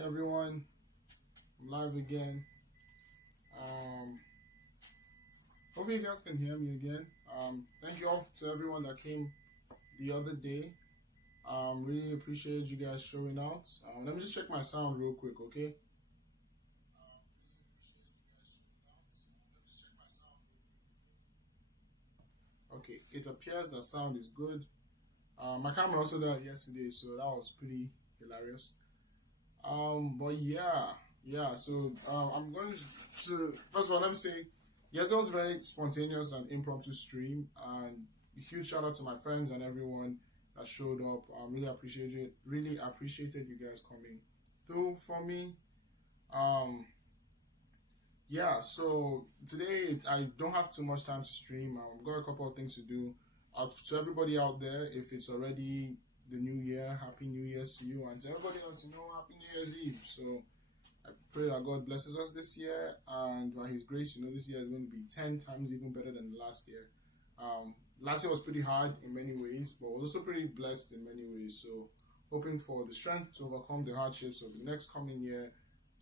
Hey everyone, I'm live again. Um, Hopefully you guys can hear me again. Thank you all to everyone that came the other day. Really appreciate you guys showing out. Let me just check my sound real quick, okay? Okay, it appears the sound is good. My camera also died yesterday, so that was pretty hilarious. But yeah. So I'm going to first of all let me say, yes, it was very spontaneous and impromptu stream, and a huge shout out to my friends and everyone that showed up. Really appreciate it. Really appreciated you guys coming through for me. Um, yeah. So today I don't have too much time to stream. I've got a couple of things to do. To everybody out there, if it's already the new year, happy New Year's to you, and to everybody else, happy New Year's Eve. So I pray that God blesses us this year, and by His grace, this year is going to be 10 times even better than last year. Last year was pretty hard in many ways, but was also pretty blessed in many ways. So, hoping for the strength to overcome the hardships of the next coming year,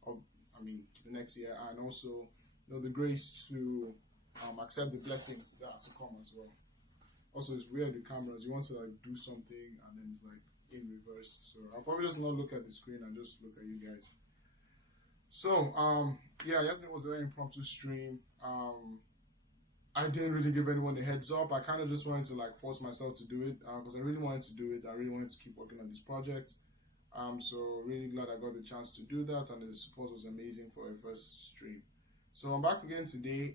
of the next year, and also the grace to accept the blessings that are to come as well. Also, it's weird with cameras. You want to do something, and then it's in reverse. So I'll probably just not look at the screen and just look at you guys. So, yeah, yesterday was a very impromptu stream. I didn't really give anyone a heads up. I kind of just wanted to like force myself to do it because I really wanted to do it. I really wanted to keep working on this project. So really glad I got the chance to do that, and the support was amazing for a first stream. So I'm back again today.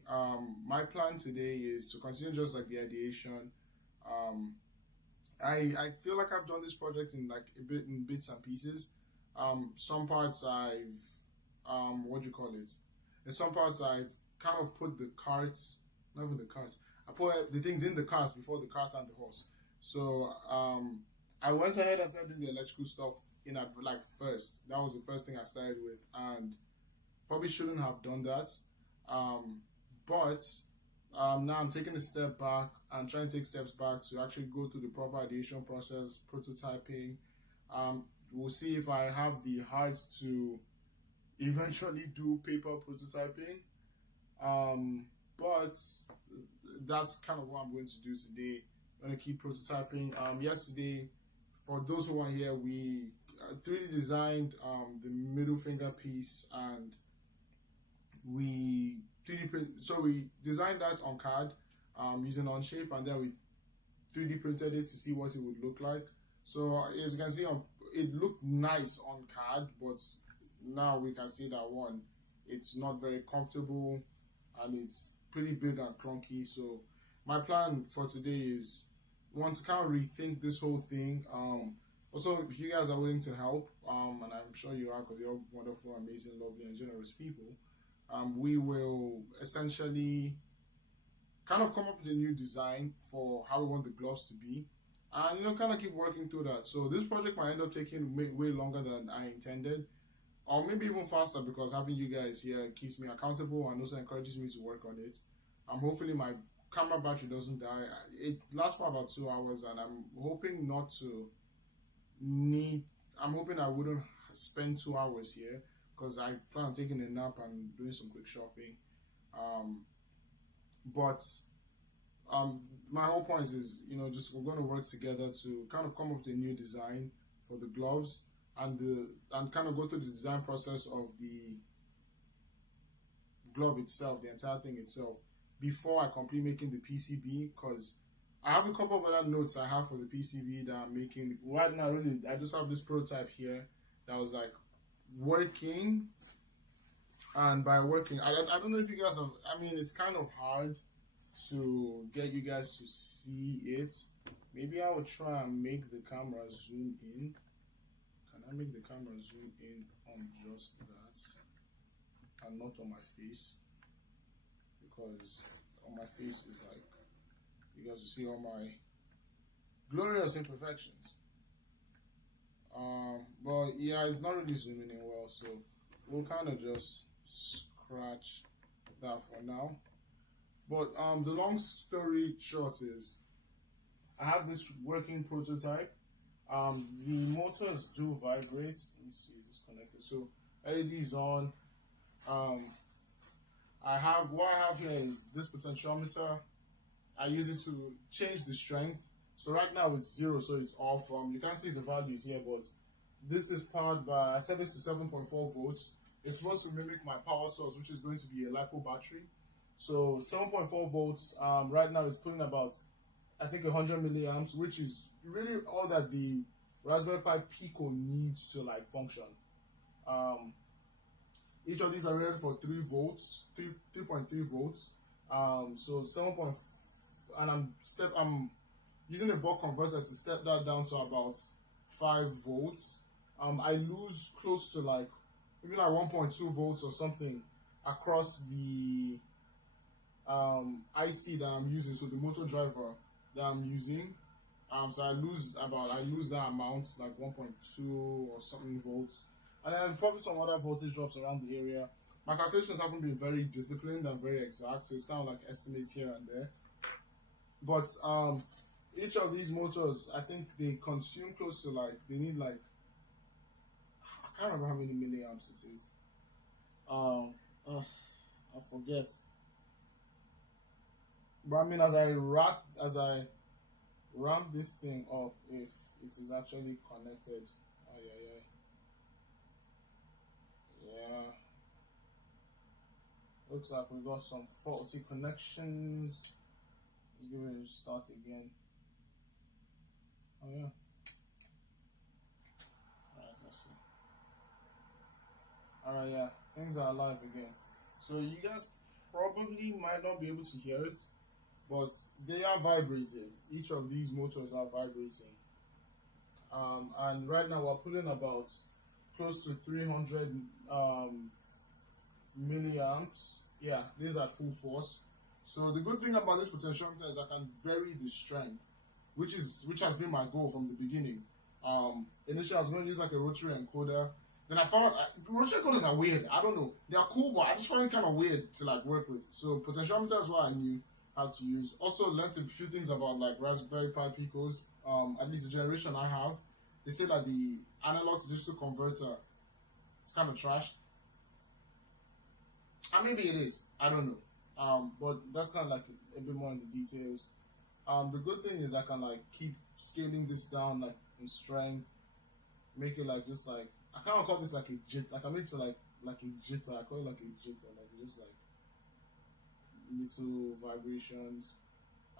My plan today is to continue just like the ideation. Um, I feel like I've done this project in like a bit in bits and pieces. Some parts I've what do you call it? In some parts I've kind of put the carts, not even the carts. I put the things in the carts before the cart and the horse. So I went ahead and started doing the electrical stuff in like first. That was the first thing I started with, and probably shouldn't have done that. Um, but now I'm taking a step back and trying to take steps back to actually go through the proper ideation process, prototyping. We'll see if I have the heart to eventually do paper prototyping. But that's kind of what I'm going to do today. I'm going to keep prototyping. Yesterday, for those who are here, we 3D designed the middle finger piece, and we 3D print. So we designed that on CAD using Onshape, and then we 3D printed it to see what it would look like. So as you can see, it looked nice on CAD, but now we can see that one, it's not very comfortable, and it's pretty big and clunky. So my plan for today is want to kind of rethink this whole thing. Also, if you guys are willing to help, and I'm sure you are because you're wonderful, amazing, lovely, and generous people, we will essentially kind of come up with a new design for how we want the gloves to be, and kind of keep working through that. So this project might end up taking way longer than I intended, or maybe even faster, because having you guys here keeps me accountable and also encourages me to work on it. Hopefully my camera battery doesn't die. It lasts for about 2 hours, and I'm hoping not to I'm hoping I wouldn't spend 2 hours here, because I plan on taking a nap and doing some quick shopping. But my whole point is, just we're going to work together to kind of come up with a new design for the gloves, and kind of go through the design process of the glove itself, the entire thing itself, before I complete making the PCB, because I have a couple of other notes I have for the PCB that I'm making right now. Really, I just have this prototype here that was like working, and by working, I don't know if you guys have. I mean, it's kind of hard to get you guys to see it. Maybe I will try and make the camera zoom in. Can I make the camera zoom in on just that and not on my face? Because on my face is like, you guys will see all my glorious imperfections. But yeah, it's not really zooming in well, so we'll kind of just scratch that for now. But the long story short is, I have this working prototype. The motors do vibrate. Let me see, is this connected? So LED is on. What I have here is this potentiometer. I use it to change the strength. So right now it's 0, so it's off. You can't see the values here, but this is powered by, I set this to 7.4 volts. It's supposed to mimic my power source, which is going to be a LiPo battery. So 7.4 volts, right now it's putting about, I think, 100 milliamps, which is really all that the Raspberry Pi Pico needs to like function. Each of these are rated for 3 volts, 3.3 volts. So 7. And I'm using a buck converter to step that down to about 5 volts. I lose close to like maybe like 1.2 volts or something across the IC that I'm using, so the motor driver that I'm using. So I lose that amount, like 1.2 or something volts, and then probably some other voltage drops around the area. My calculations haven't been very disciplined and very exact, so it's kind of like estimates here and there. But each of these motors, I think they consume close to like, they need like, I can't remember how many milliamps it is. I forget. But I mean, as I ramp this thing up, if it is actually connected, oh yeah. Looks like we got some faulty connections. Let's give it a start again. Oh yeah. Alright, let's see. Alright, yeah. Things are alive again. So you guys probably might not be able to hear it, but they are vibrating. Each of these motors are vibrating. And right now we're pulling about close to 300 milliamps. Yeah, these are full force. So the good thing about this potentiometer is I can vary the strength, which has been my goal from the beginning. Initially I was going to use like a rotary encoder. Then I found rotary encoders are weird. I don't know. They are cool, but I just find it kind of weird to like work with. So potentiometer is what I knew how to use. Also learned a few things about like Raspberry Pi Picos. At least the generation I have, they say that the analog to digital converter is kind of trash. And maybe it is. I don't know. But that's kind of like a bit more in the details. The good thing is I can like keep scaling this down like in strength, make it like just like I kind of call this like a jitter. Like I make it like a jitter. I call it like a jitter, like just like little vibrations.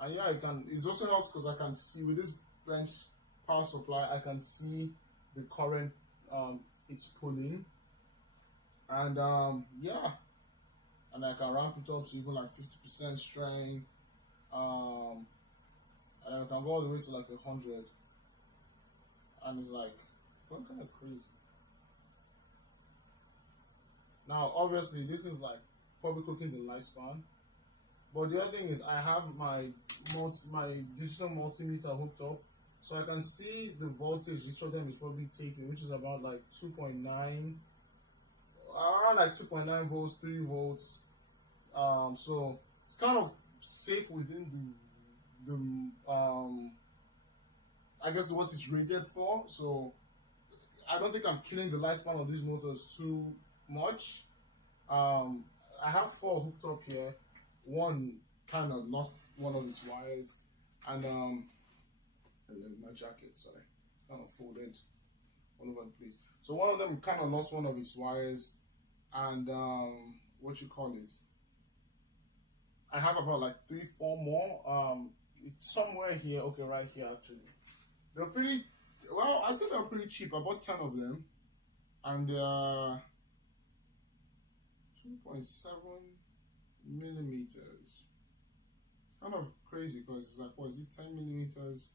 And yeah, it also helps because I can see with this bench power supply, I can see the current it's pulling, and yeah, and I can ramp it up to even like 50% strength, and I can go all the way to like 100, and it's like going kind of crazy. Now, obviously, this is like probably cooking the lifespan. But the other thing is, I have my digital multimeter hooked up, so I can see the voltage each of them is probably taking, which is about like 2.9, around like 2.9 volts, 3 volts. So it's kind of safe within the I guess what it's rated for. So I don't think I'm killing the lifespan of these motors too much. I have 4 hooked up here. One kind of lost one of its wires, and my jacket, sorry, it's kind of folded all over the place. So one of them kind of lost one of its wires, and what you call it? I have about like 3-4 more. It's somewhere here. Okay, right here actually. They're pretty. Well, I think they're pretty cheap. I bought 10 of them, and 2.7 millimeters. It's kind of crazy because it's like, what is it, 10 millimeters?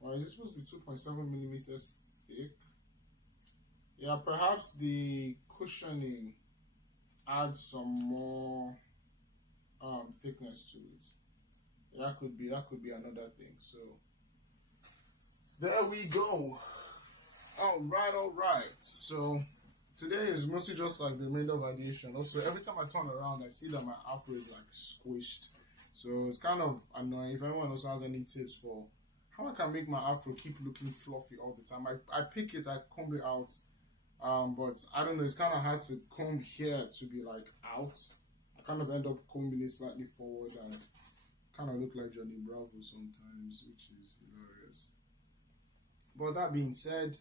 Or is it supposed to be 2.7 millimeters thick? Yeah, perhaps the cushioning adds some more thickness to it. That could be another thing. So there we go. All right. So today is mostly just like the remainder of ideation. Also, every time I turn around, I see that my afro is like squished. So it's kind of annoying. If anyone also has any tips for how I can make my afro keep looking fluffy all the time, I pick it, I comb it out. But I don't know, it's kind of hard to comb here to be like out. I kind of end up combing it slightly forward and kind of look like Johnny Bravo sometimes, which is hilarious. But that being said,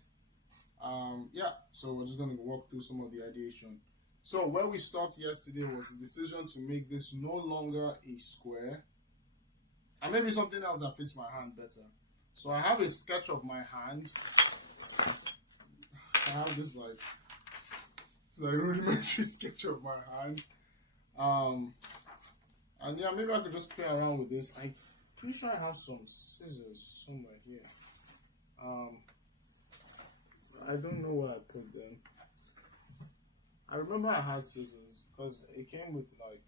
yeah, so we're just going to walk through some of the ideation. So where we stopped yesterday was the decision to make this no longer a square, and maybe something else that fits my hand better. So I have a sketch of my hand. I have this like rudimentary sketch of my hand. And yeah, maybe I could just play around with this. I'm pretty sure I have some scissors somewhere here. I don't know where I put them. I remember I had scissors because it came with like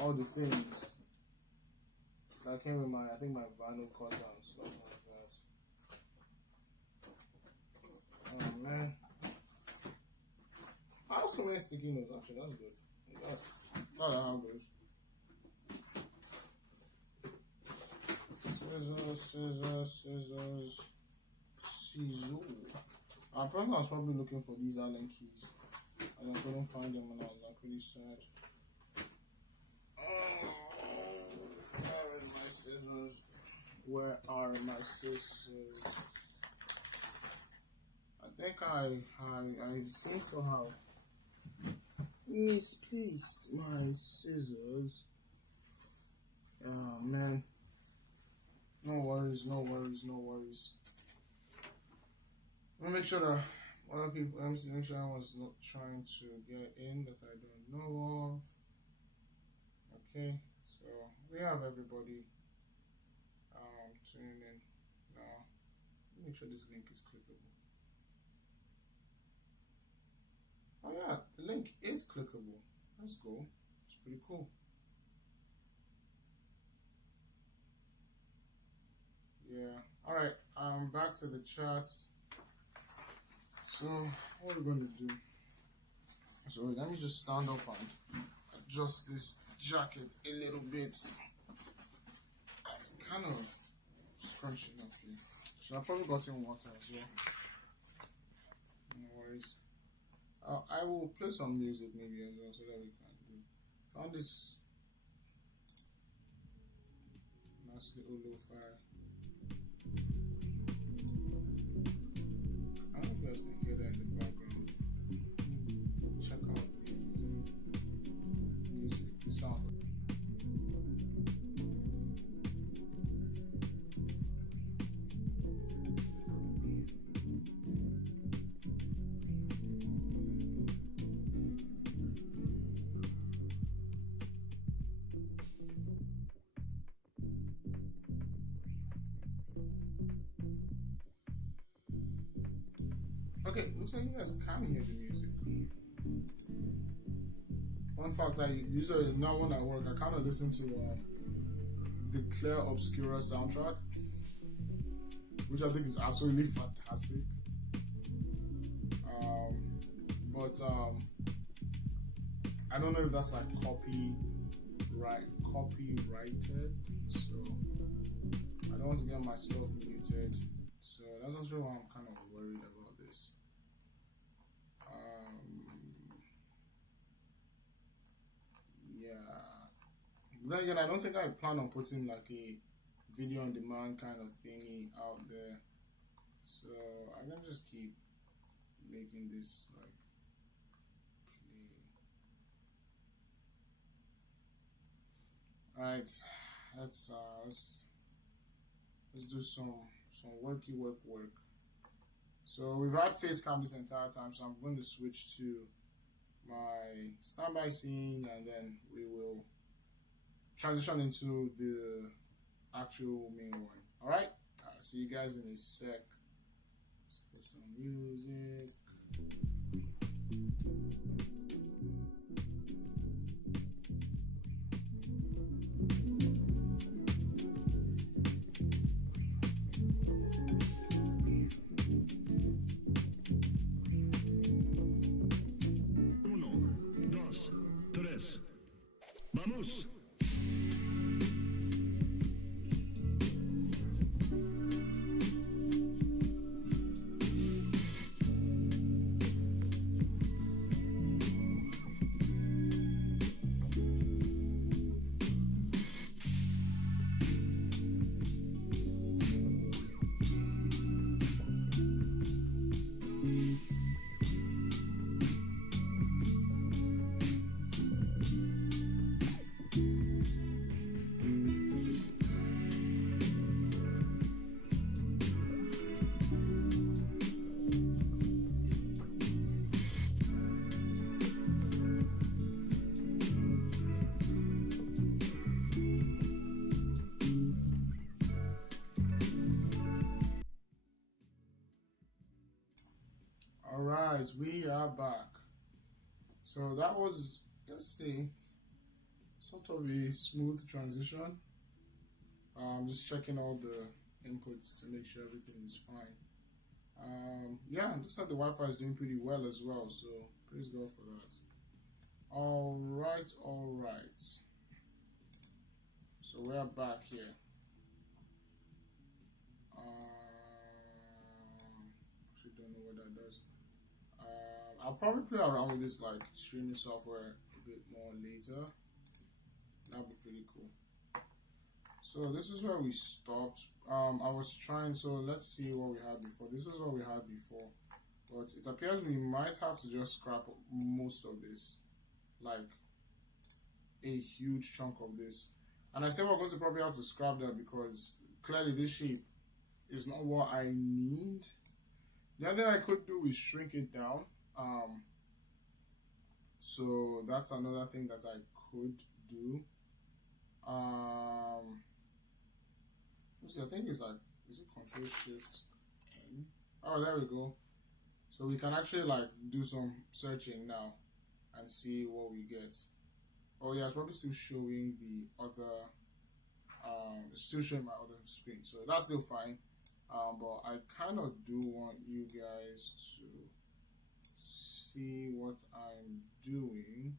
all the things that came with I think my vinyl cutter and stuff like that. Oh man, I have so many sticky notes actually. That's good. That's not how it goes. Scissors. Apparently I was probably looking for these Allen keys and I couldn't find them, and I was like pretty sad. Where are my scissors? I think I seem to have misplaced my scissors. Oh man. No worries, no worries, no worries. Let me make sure that other people, let me make sure I was not trying to get in that I don't know of. Okay, so we have everybody tuning in now. Make sure this link is clickable. Oh yeah, the link is clickable. That's cool. It's pretty cool. Yeah. All right. Back to the chat. So what are we going to do? So let me just stand up and adjust this jacket a little bit. It's kind of scrunching up here. So I probably got in water as well. No worries. I will play some music maybe as well so that we can do. Found this nice little lo-fi. I don't know if you guys can hear that in the background. Check out the music, the sound. Okay, looks like you guys can hear the music. Fun fact, I usually now when I work, I kind of listen to the Clear Obscura soundtrack, which I think is absolutely fantastic. But I don't know if that's like copyrighted, so I don't want to get my stuff muted. So that's also why I'm kind of worried about this. Yeah. Then again, I don't think I plan on putting like a video on demand kind of thingy out there. So I'm gonna just keep making this like play. Alright, let's do some worky work. So we've had face cam this entire time, so I'm going to switch to my standby scene and then we will transition into the actual main one. Alright? I'll see you guys in a sec. Let's put some music. Vamos. Alright, we are back. So that was, let's see, sort of a smooth transition. Just checking all the inputs to make sure everything is fine. Yeah, looks like the Wi-Fi is doing pretty well as well, so praise God for that. Alright. So we are back here. Actually don't know what that does. I'll probably play around with this like streaming software a bit more later. That'd be pretty cool. So this is where we stopped. I was trying, so let's see what we had before. This is what we had before. but it appears we might have to just scrap most of this, like a huge chunk of this. And I say we're going to probably have to scrap that because clearly this shape is not what I need. The other thing I could do is shrink it down. So that's another thing that I could do. Let's see, I think it's like, is it Control Shift N? Oh, there we go. So we can actually like do some searching now and see what we get. Oh yeah, it's probably still showing the other, it's still showing my other screen, so that's still fine. But I kind of do want you guys to see what I'm doing.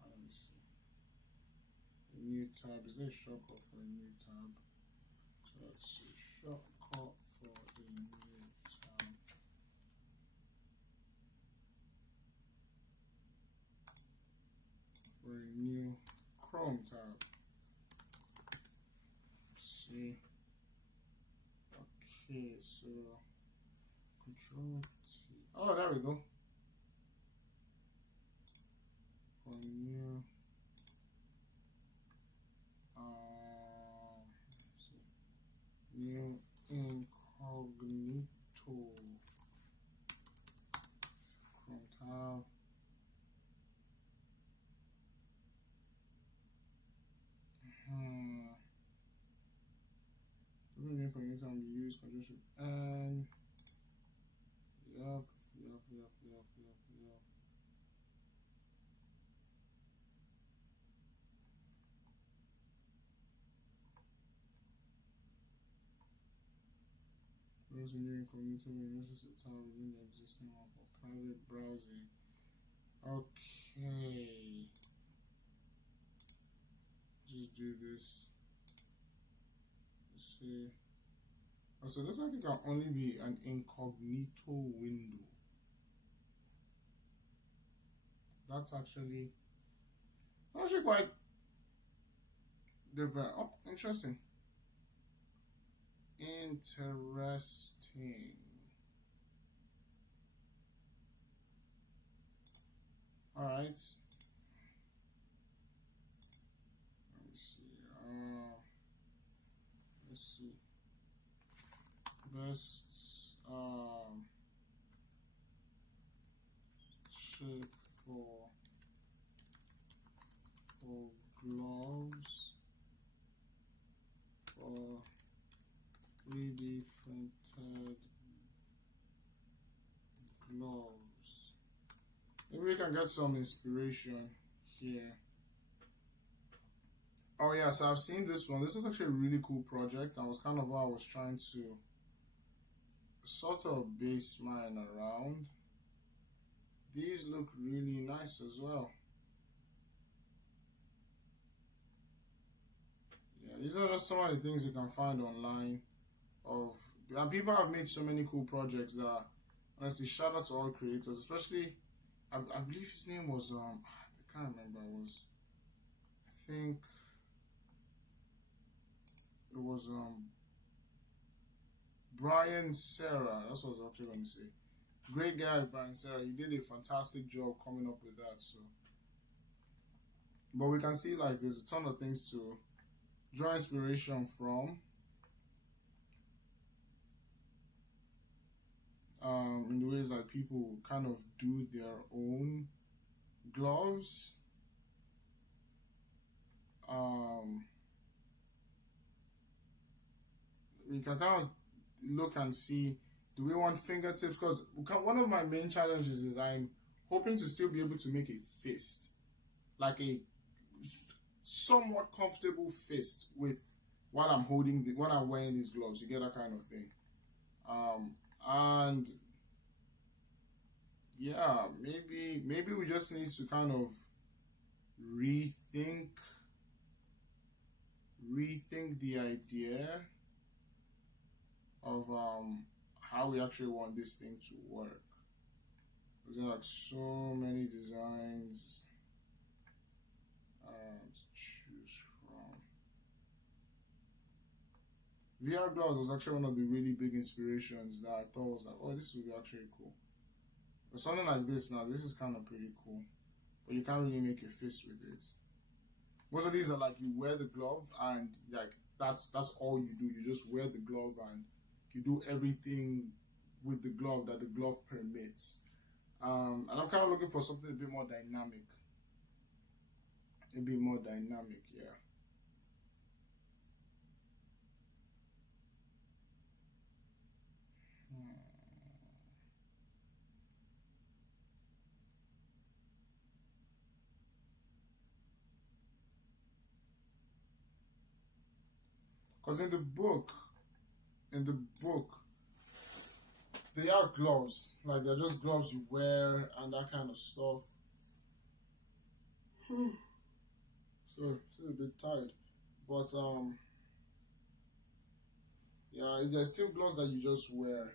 Let me see. A new tab. Is there a shortcut for a new tab? So let's see. Shortcut for a new tab. For a new Chrome tab. Let's see. Okay, so Control T. Oh, there we go. For new. Let's see. New incognito Chrome tab. New incognito and use Control Shift and yep. There's a new incognito message tab within the existing one for private browsing. Okay. Just do this. Let's see. Oh, so it looks like it can only be an incognito window. That's actually quite different. Oh, interesting. Interesting. All right. Let's see. Let's see. Best shape for gloves for 3D printed gloves. Maybe we can get some inspiration here. Oh yeah, so I've seen this one. This is actually a really cool project. That was kind of what I was trying to sort of base mine around. These look really nice as well. Yeah, these are just some of the things you can find online. And people have made so many cool projects that honestly, shout out to all creators, especially I believe his name was I can't remember. I think it was Brian Serra. That's what I was actually going to say. Great guy, Brian Serra. He did a fantastic job coming up with that. So, but we can see like there's a ton of things to draw inspiration from. In the ways like people kind of do their own gloves. We can kind of look and see, do we want fingertips? Because one of my main challenges is I'm hoping to still be able to make a fist, like a somewhat comfortable fist with while I'm wearing these gloves. You get that kind of thing. And yeah, maybe we just need to kind of rethink the idea of how we actually want this thing to work. There's like so many designs to choose from. VR gloves was actually one of the really big inspirations that I thought was like, oh, this would be actually cool. But something like this now, this is kind of pretty cool. But you can't really make a fist with it. Most of these are like you wear the glove and like that's all you do. You just wear the glove and you do everything with the glove that the glove permits. And I'm kind of looking for something a bit more dynamic. A bit more dynamic, yeah. Because in the book, they are gloves. Like they're just gloves you wear and that kind of stuff. So still a bit tired. But yeah, there's still gloves that you just wear.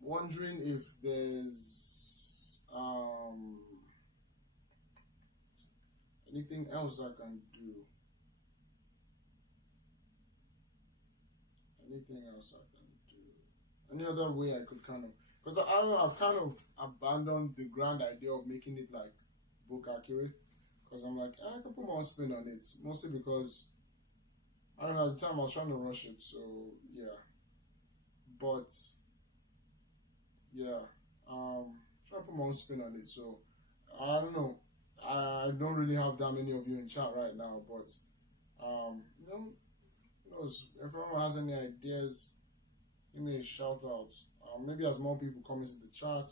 Wondering if there's anything else I can do. Anything else I can do? Any other way I could kind of, because I don't know, I've kind of abandoned the grand idea of making it like book accurate. Because I'm like, I can put more spin on it. Mostly because I don't know, at the time I was trying to rush it, so yeah. But yeah, trying to put my own spin on it. So I don't know. I don't really have that many of you in chat right now, but you know, who knows? If anyone has any ideas, give me a shout out. Maybe as more people come into the chat.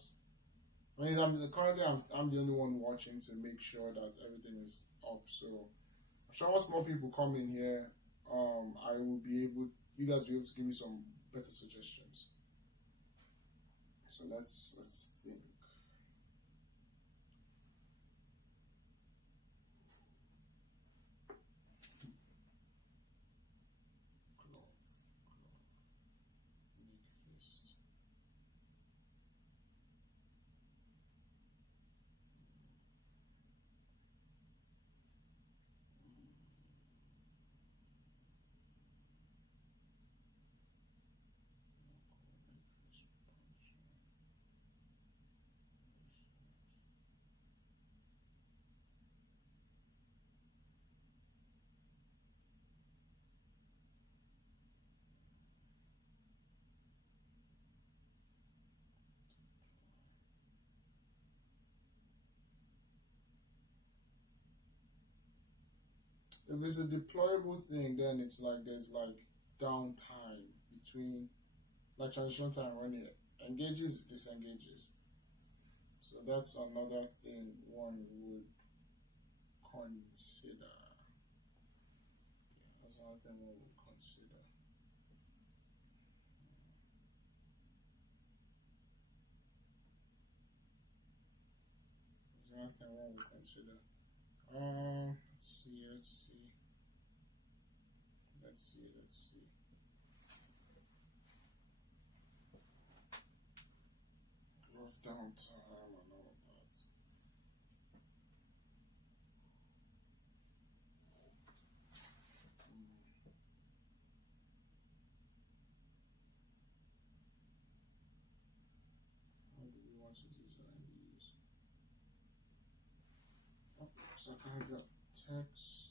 I mean, currently I'm the only one watching to make sure that everything is up. So I'm sure once more people come in here, I will be able, you guys will be able to give me some better suggestions. So let's think. Make fist. If it's a deployable thing, then it's like there's like downtime between, like transition time when it engages, disengages. So that's another thing one would consider. Yeah, that's another thing one would consider. That's another thing one would consider. Let's see. Rough downtime and all that. How do we want to design these? Okay, so I kind of got text.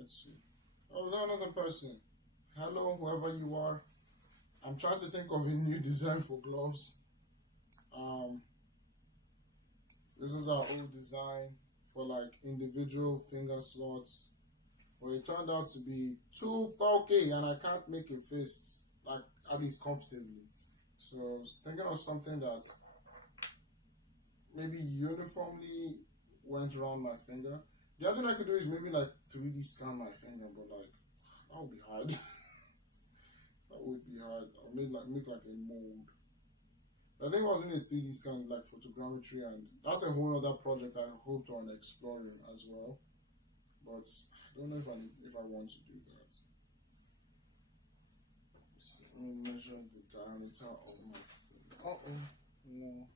Let's see. Oh, we got another person. Hello, whoever you are. I'm trying to think of a new design for gloves. Um, this is our old design for like individual finger slots, but it turned out to be too bulky, and I can't make a fist like at least comfortably. So I was thinking of something that maybe uniformly went around my finger. The other thing I could do is maybe like 3D scan my finger, but like that would be hard. That would be hard. Or make like a mold. I think I was in a 3D scan like photogrammetry, and that's a whole other project I hope on exploring as well. But I don't know if I want to do that. So let me measure the diameter of my finger. No.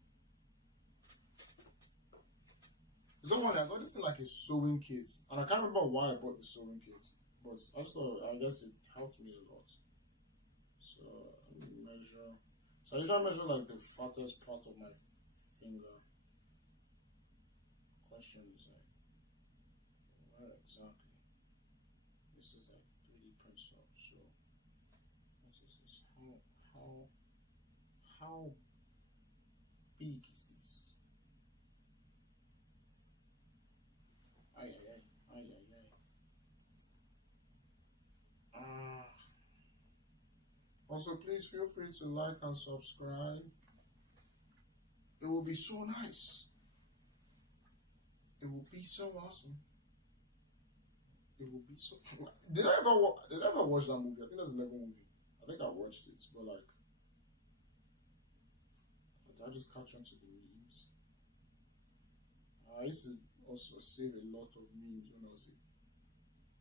So one, I got this in like a sewing kit, and I can't remember why I bought the sewing kit, but I just thought I guess it helped me a lot. So let me measure. So I usually measure like the fattest part of my finger. Question is like, where exactly? This is like 3D pencil. So what is this? How big is this? Ay ay ay ay ay ay. Ah. Also, please feel free to like and subscribe. It will be so nice. It will be so awesome. It will be so. Did I ever watch that movie? I think that's a Lego movie. I think I watched it, but like, did I just catch on to the memes? I used to also save a lot of memes when I was a.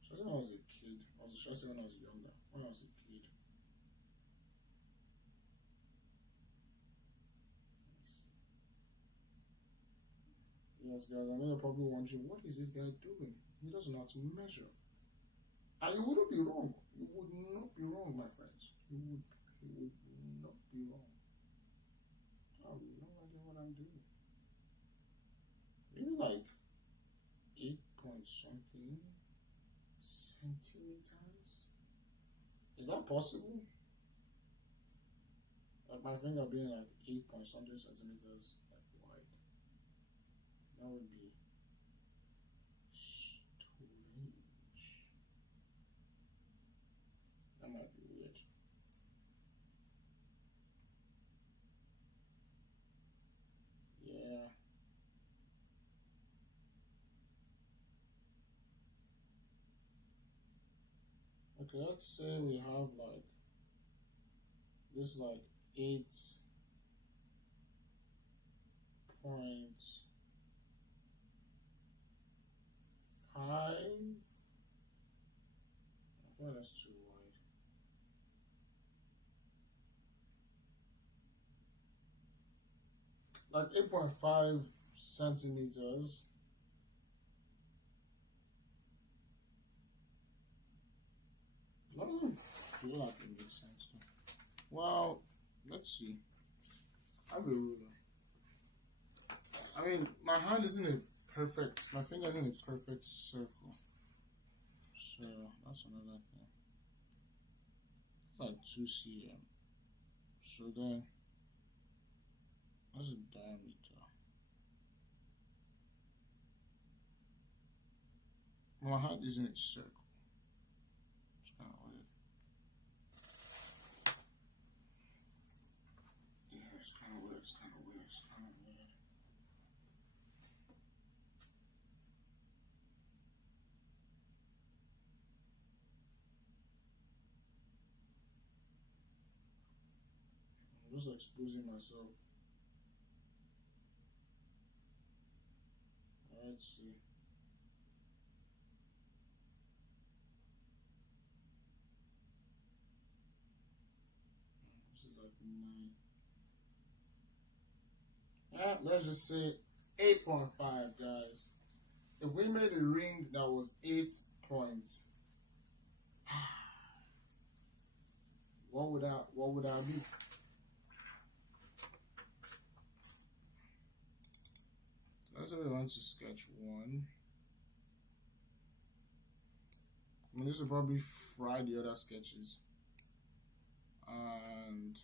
Should I say when I was a kid? Should I say when I was younger? When I was a kid. Yes, guys, I know you're probably wondering, what is this guy doing? He doesn't know how to measure. And you wouldn't be wrong. You would not be wrong, my friends. You would not be wrong. I have no idea what I'm doing. Maybe like 8 point something centimeters? Is that possible? Like my finger being like 8 point something centimeters like wide. That would be strange. That might be weird. Yeah. Okay, let's say we have like this like 8.5. Oh, that's too wide. Like 8.5 centimeters. Doesn't feel like it makes sense though. Well, let's see. I have a ruler. I mean, my hand isn't a perfect. My finger isn't a perfect circle. So that's another thing. It's like 2 cm. So then, that's a diameter. My hand isn't a circle. It's kind of weird. Yeah, it's kind of weird. It's kind of weird. It's kind of weird. I'm just exposing myself. Let's see. This is like 9. Yeah, let's just say 8.5, guys. If we made a ring that was 8 points, what would that be? Let's say we want to sketch one. I mean, this will probably fry the other sketches. And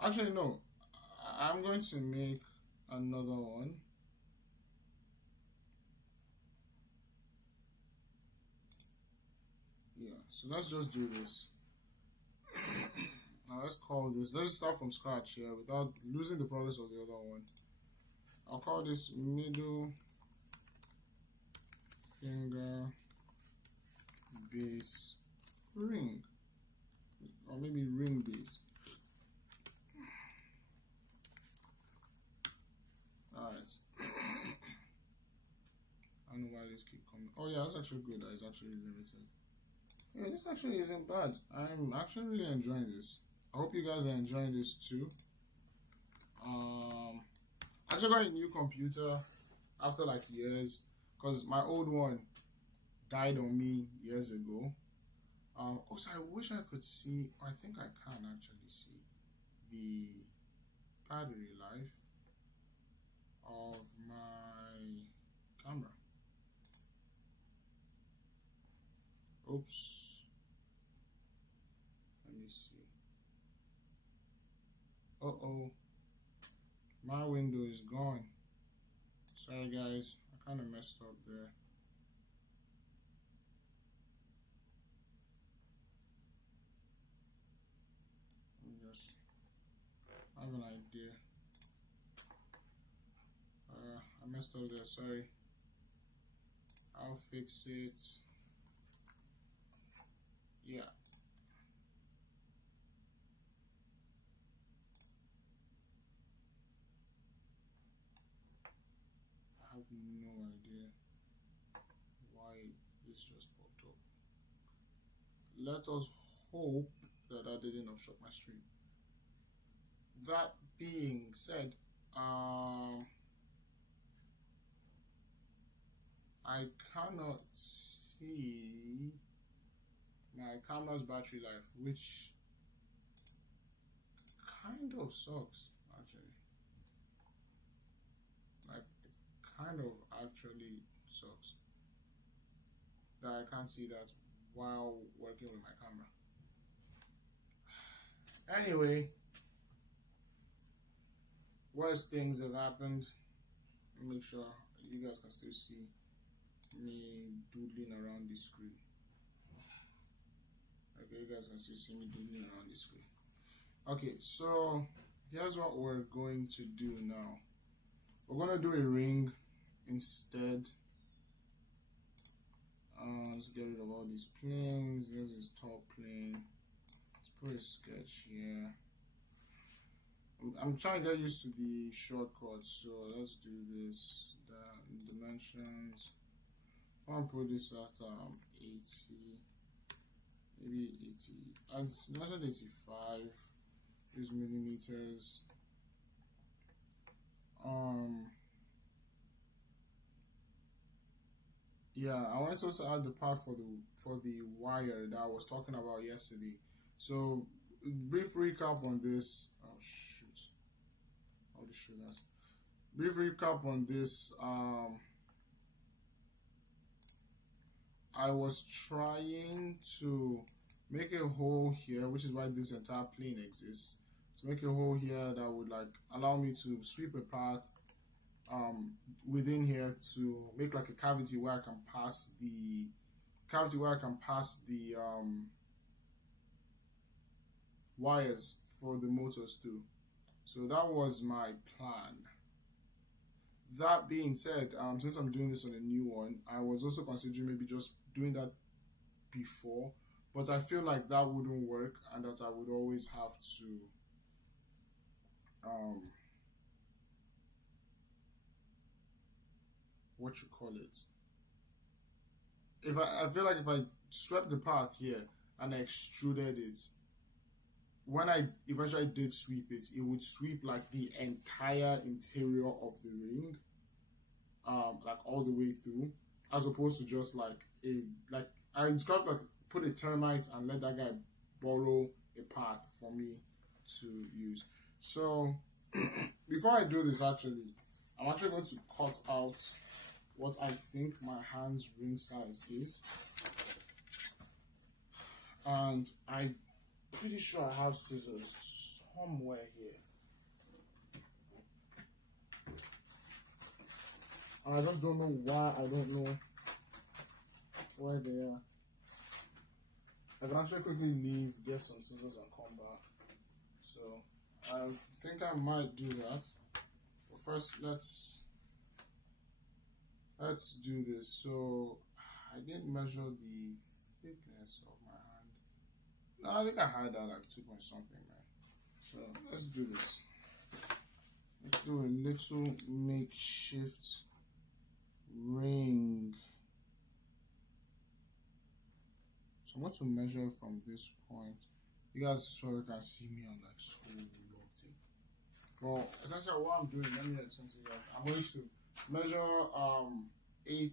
actually, no, I'm going to make another one. Yeah, so let's just do this. Now let's call this. Let's start from scratch here without losing the progress of the other one. I'll call this middle finger base ring. or maybe ring base. Alright. I don't know why this keep coming. Oh yeah, that's actually good. That is actually limited. Yeah, this actually isn't bad. I'm actually really enjoying this. I hope you guys are enjoying this too. I actually got a new computer after like years, because my old one died on me years ago. Also, I wish I could see, or I think I can actually see the battery life of my camera. Oops. Let me see. Uh-oh. My window is gone. Sorry guys, I kind of messed up there. Let me just have an idea. I messed up there, sorry. I'll fix it. Yeah. I have no idea why this just popped up. Let us hope that that didn't obstruct my stream. That being said, I cannot see my camera's battery life, which kind of sucks actually. Like, it kind of actually sucks that I can't see that while working with my camera. Anyway, worse things have happened. Make sure you guys can still see me doodling around the screen. Okay, you guys can still see me doodling around the screen. Okay, so here's what we're going to do now. We're going to do a ring instead. Let's get rid of all these planes. Here's this top plane. Let's put a sketch here. I'm trying to get used to the shortcuts, so let's do this. The dimensions. I'll put this at 80, maybe 80. And dimension 85 is millimeters. Yeah, I wanted to also add the part for the wire that I was talking about yesterday. So brief recap on this. Oh shoot! I'll just show that. Brief recap on this. I was trying to make a hole here, which is why this entire plane exists. To make a hole here that would like allow me to sweep a path within here to make like a cavity where I can pass the wires for the motors too. So that was my plan. That being said, since I'm doing this on a new one, I was also considering maybe just doing that before, but I feel like that wouldn't work and that I would always have to what you call it. If I feel like if I swept the path here and I extruded it, when I eventually did sweep it, it would sweep like the entire interior of the ring, like all the way through, as opposed to just like I described like put a termite and let that guy borrow a path for me to use. So before I do this, actually, I'm actually going to cut out what I think my hand's ring size is, and I'm pretty sure I have scissors somewhere here, and I just don't know why. I don't know where they are. I can actually quickly leave, get some scissors, and come back. So I think I might do that. But first, let's do this. So I didn't measure the thickness of my hand. No, I think I had that like 2 point something, man. So let's do this. Let's do a little makeshift ring. So I'm going to measure from this point. You guys sorry can see me on like school locked in. Well, essentially what I'm doing, let me explain to you guys. I'm going to measure 8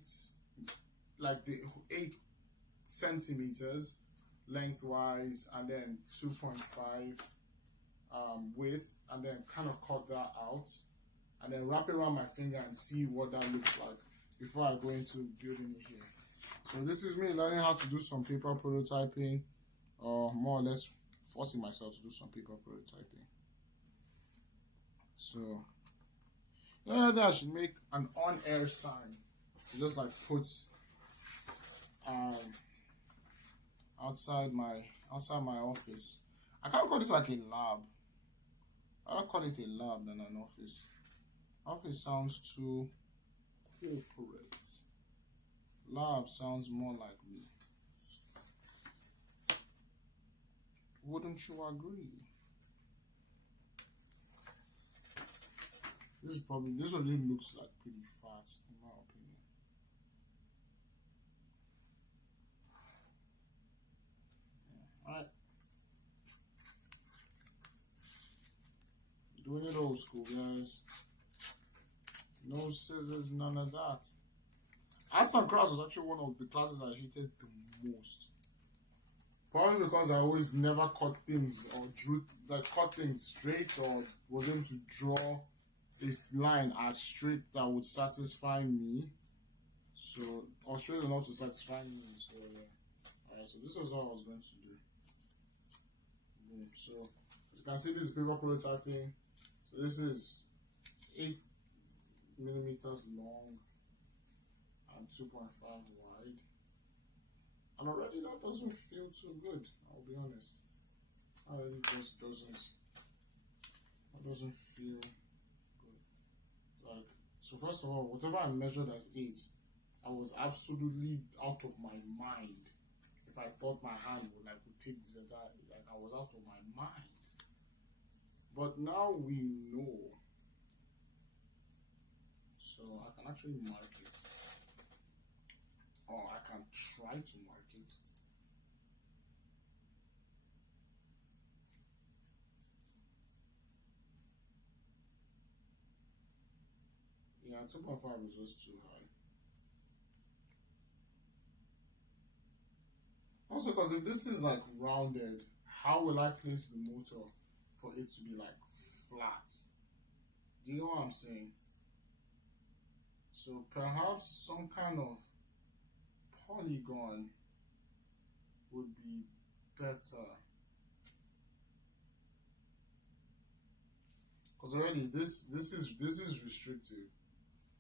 like the 8 centimeters lengthwise and then 2.5 width, and then kind of cut that out and then wrap it around my finger and see what that looks like before I go into building it here. So this is me learning how to do some paper prototyping, or more or less forcing myself to do some paper prototyping. So I should make an on-air sign to just like put outside my office. I can't call this like a lab. I don't call it a lab than an office. Office sounds too corporate. Lab sounds more like me. Wouldn't you agree? This already looks like pretty fat in my opinion. Yeah. Alright. Doing it old school, guys. No scissors, none of that. Arts and crafts was actually one of the classes I hated the most. Probably because I always never cut things or cut things straight, or was able to draw a line as straight that would satisfy me. So, or straight enough to satisfy me. So, yeah. Alright, so this was all I was going to do. Boom. So, as you can see, this is paper prototyping. So, this is 8 millimeters long and 2.5 wide. And already that doesn't feel too good, I'll be honest. Already just doesn't. That doesn't feel good. Like, so first of all, whatever I measured as 8, I was absolutely out of my mind. If I thought my hand would take this entire, like I was out of my mind. But now we know. So I can actually mark it. Or I can try to mark it. Yeah, 2.5 is just too high. Also, because if this is like rounded, how will I place the motor for it to be like flat? Do you know what I'm saying? So perhaps some kind of polygon would be better. Because already this is restrictive.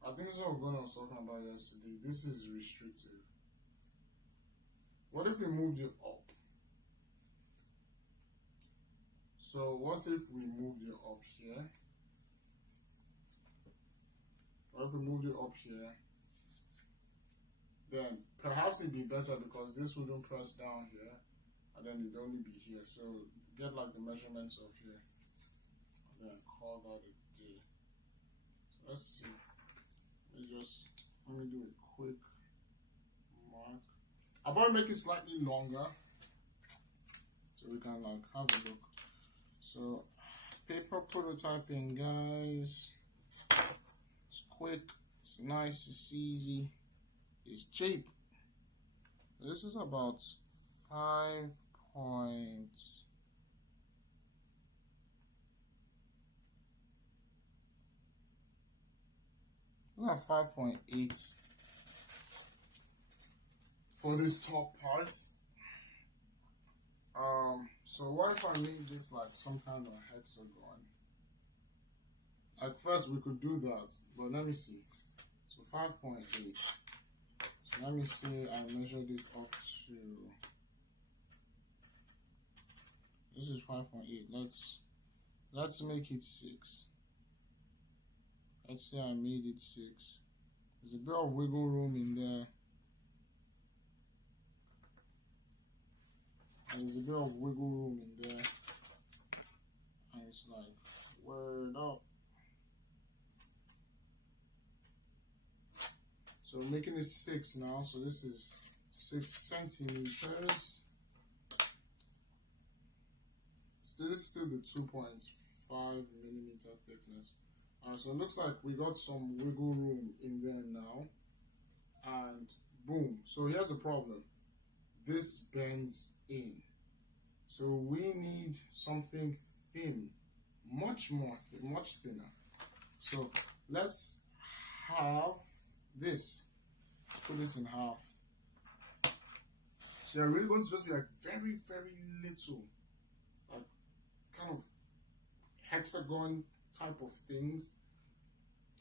I think this is what I was talking about yesterday. This is restrictive. What if we moved it up? So what if we moved it up here? What if we moved it up here? Then perhaps it'd be better because this wouldn't press down here, and then it'd only be here. So get like the measurements of here, and then call that a day. So let's see. Let me do a quick mark. I'll probably make it slightly longer so we can like have a look. So paper prototyping, guys. It's quick, it's nice, it's easy, it's cheap. This is about 5 points. Not 5.8 for this top part. So what if I make this like some kind of hexagon? Like first we could do that, but let me see. So 5.8. So let me say I measured it up to. This is 5.8. Let's make it 6. Let's say I made it 6. There's a bit of wiggle room in there. And there's a bit of wiggle room in there. And it's like, word up. So we're making it 6 now. So this is 6 centimeters. This is still the 2.5 millimeter thickness. Alright, so it looks like we got some wiggle room in there now. And boom. So here's the problem. This bends in. So we need something thin. Much thinner. So let's have this. Let's put this in half. So you're really going to just be like very, very little, like kind of hexagon type of things.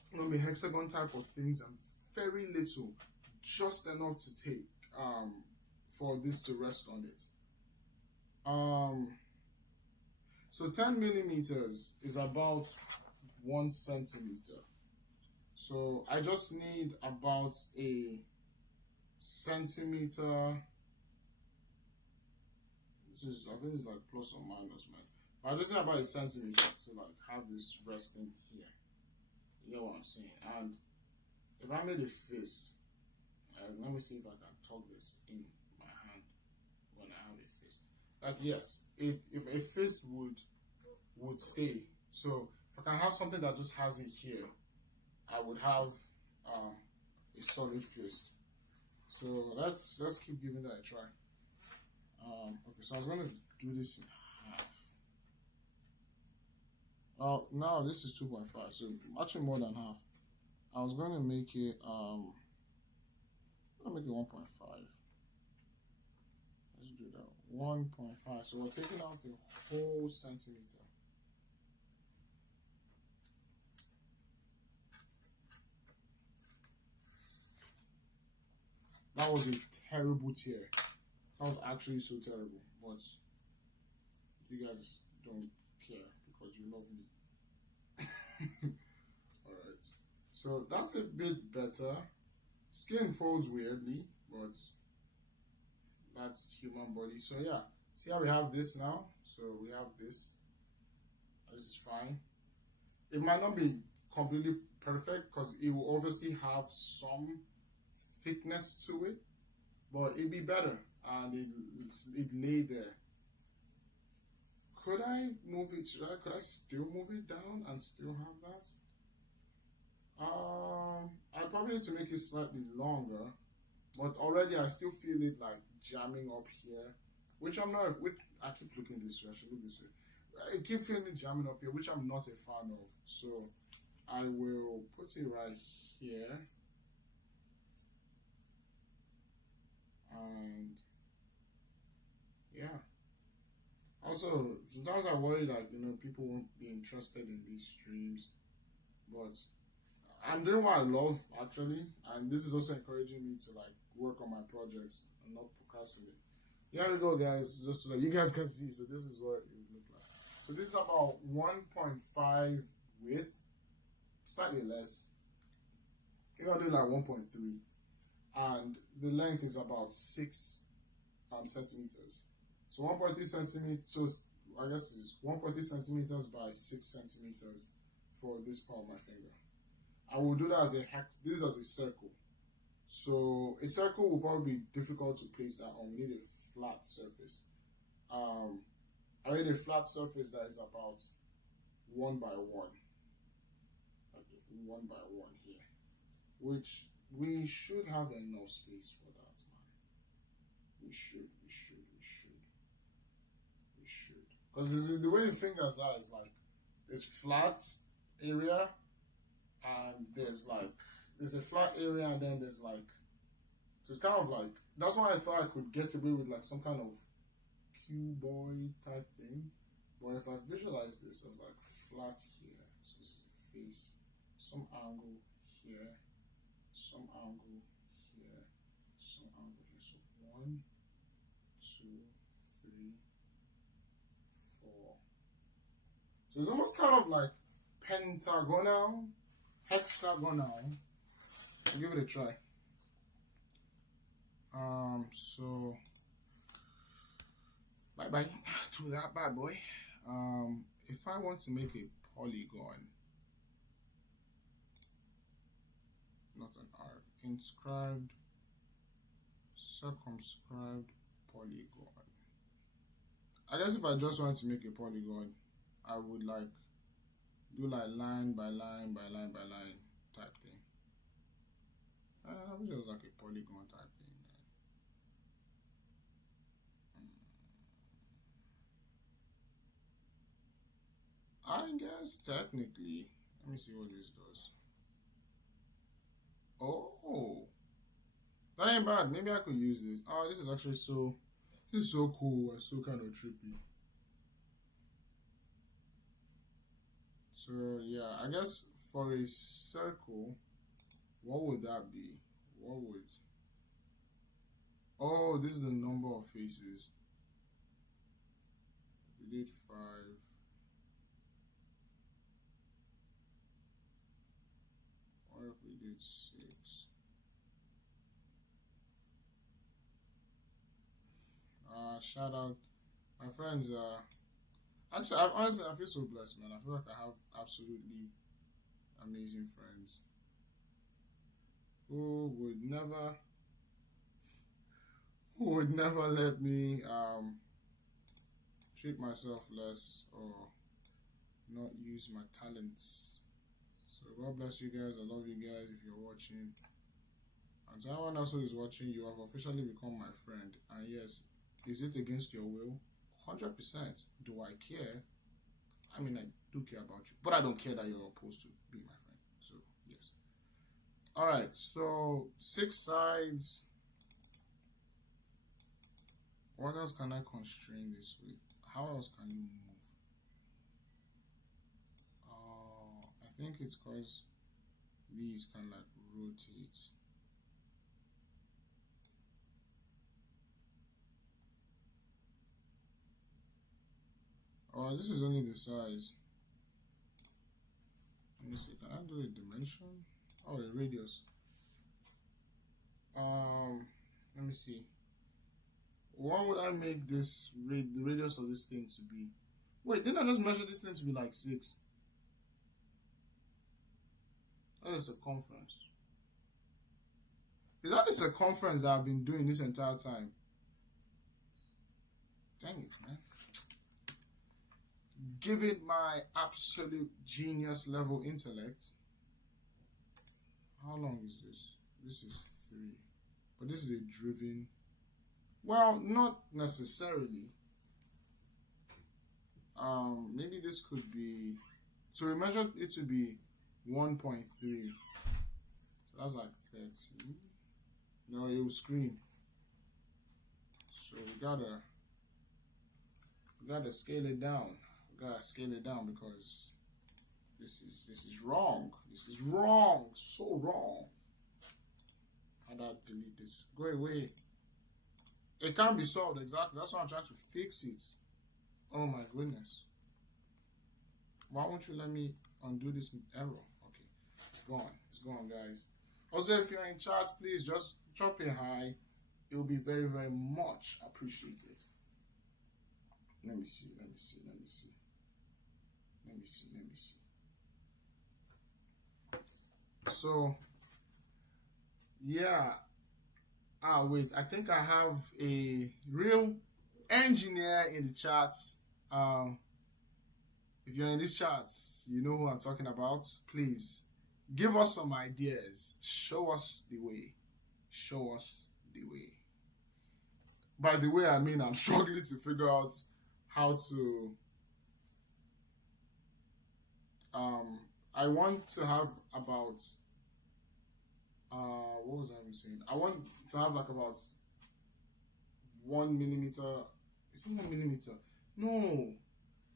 It's going to be hexagon type of things and very little, just enough to take for this to rest on it. So 10 millimeters is about 1 centimeter. So I just need about a centimeter. I think it's like plus or minus, man. But I just need about a centimeter to like have this resting here. You know what I'm saying? And if I made a fist, let me see if I can tug this in my hand when I have a fist. Like yes, if a fist would stay. So if I can have something that just has it here, I would have a solid fist. So let's keep giving that a try. Okay, so I was gonna do this in half. Oh, now this is 2.5, so actually more than half. I was gonna make it I'm gonna make it 1.5. Let's do that. 1.5. So we're taking out the whole centimeter. That was a terrible tear. That was actually so terrible, but you guys don't care because you love me. Alright, so that's a bit better. Skin folds weirdly, but that's human body. So yeah, see how we have this now? So we have this. This is fine. It might not be completely perfect because it will obviously have some thickness to it, but it'd be better and it lay there. Could I move it? Could I still move it down and still have that? I probably need to make it slightly longer, but already I still feel it like jamming up here, which I'm not. I keep looking this way. I should look this way. I keep feeling it jamming up here, which I'm not a fan of. So I will put it right here. And yeah, also sometimes I worry like people won't be interested in these streams, but I'm doing what I love actually, and this is also encouraging me to like work on my projects and not procrastinate. Here we go, guys, just so that you guys can see. So this is what it would look like. So this is about 1.5 width, slightly less. If I do like 1.3. And the length is about 6 centimeters. So 1.3 centimeters, so I guess is 1.3 centimeters by 6 centimeters for this part of my finger. I will do that as this as a circle. So a circle will probably be difficult to place that on. We need a flat surface. I need a flat surface that is about 1 by 1. Like 1 by 1 here. Which we should have enough space for that, man. We should. Because the way the fingers are is like, there's flat area, and there's a flat area, and then there's like, so it's kind of like, that's why I thought I could get away with like some kind of cuboid type thing. But if I visualize this as like flat here, so this is the face, some angle here, some angle here, some angle here. So 1, 2, 3, 4. So it's almost kind of like pentagonal, hexagonal. I'll give it a try. So Bye bye to that bad boy. If I want to make a polygon, not an arc, inscribed, circumscribed polygon. I guess if I just want to make a polygon, I would like do like line by line by line by line type thing. I wish it was like a polygon type thing, man. I guess technically, let me see what this does. Oh, that ain't bad. Maybe I could use this. Oh, this is actually so. This is so cool and so kind of trippy. So yeah, I guess for a circle, what would that be? What would? Oh, this is the number of faces. We did five. What if we did six? Shout out my friends. Actually, honestly, I feel so blessed, man. I feel like I have absolutely amazing friends who would never, let me treat myself less or not use my talents. So God bless you guys. I love you guys if you're watching. And to anyone else who is watching, you have officially become my friend. And yes, is it against your will? 100%. Do I care? I mean, I do care about you, but I don't care that you're opposed to be my friend. So, yes. All right, so 6 sides. What else can I constrain this with? How else can you move? I think it's because these can like rotate. Oh, this is only the size. Let me see. Can I do a dimension? Oh, a radius. Let me see. What would I make this the radius of this thing to be? Wait, didn't I just measure this thing to be like 6? That is circumference. Is that the circumference that I've been doing this entire time? Dang it, man. Given my absolute genius level intellect, how long is this? This is 3. But this is a driven. Well, not necessarily. Maybe this could be. So we measured it to be 1.3. So that's like 30. No, it will scream. So we gotta scale it down. Gotta scale it down because this is wrong. This is wrong. So wrong. How do I delete this? Go away. It can't be solved exactly. That's why I'm trying to fix it. Oh my goodness. Why won't you let me undo this error? Okay. It's gone. It's gone, guys. Also, if you're in chat, please just drop a hi. It will be very, very much appreciated. Let me see. Let me see. Let me see. Let me see. Let me see. So, yeah. Wait. I think I have a real engineer in the chats. If you're in these chats, you know who I'm talking about. Please give us some ideas. Show us the way. Show us the way. By the way, I mean I'm struggling to figure out how to. I want to have about. What was I even saying? I want to have like about 1 millimeter. It's not 1 millimeter. No,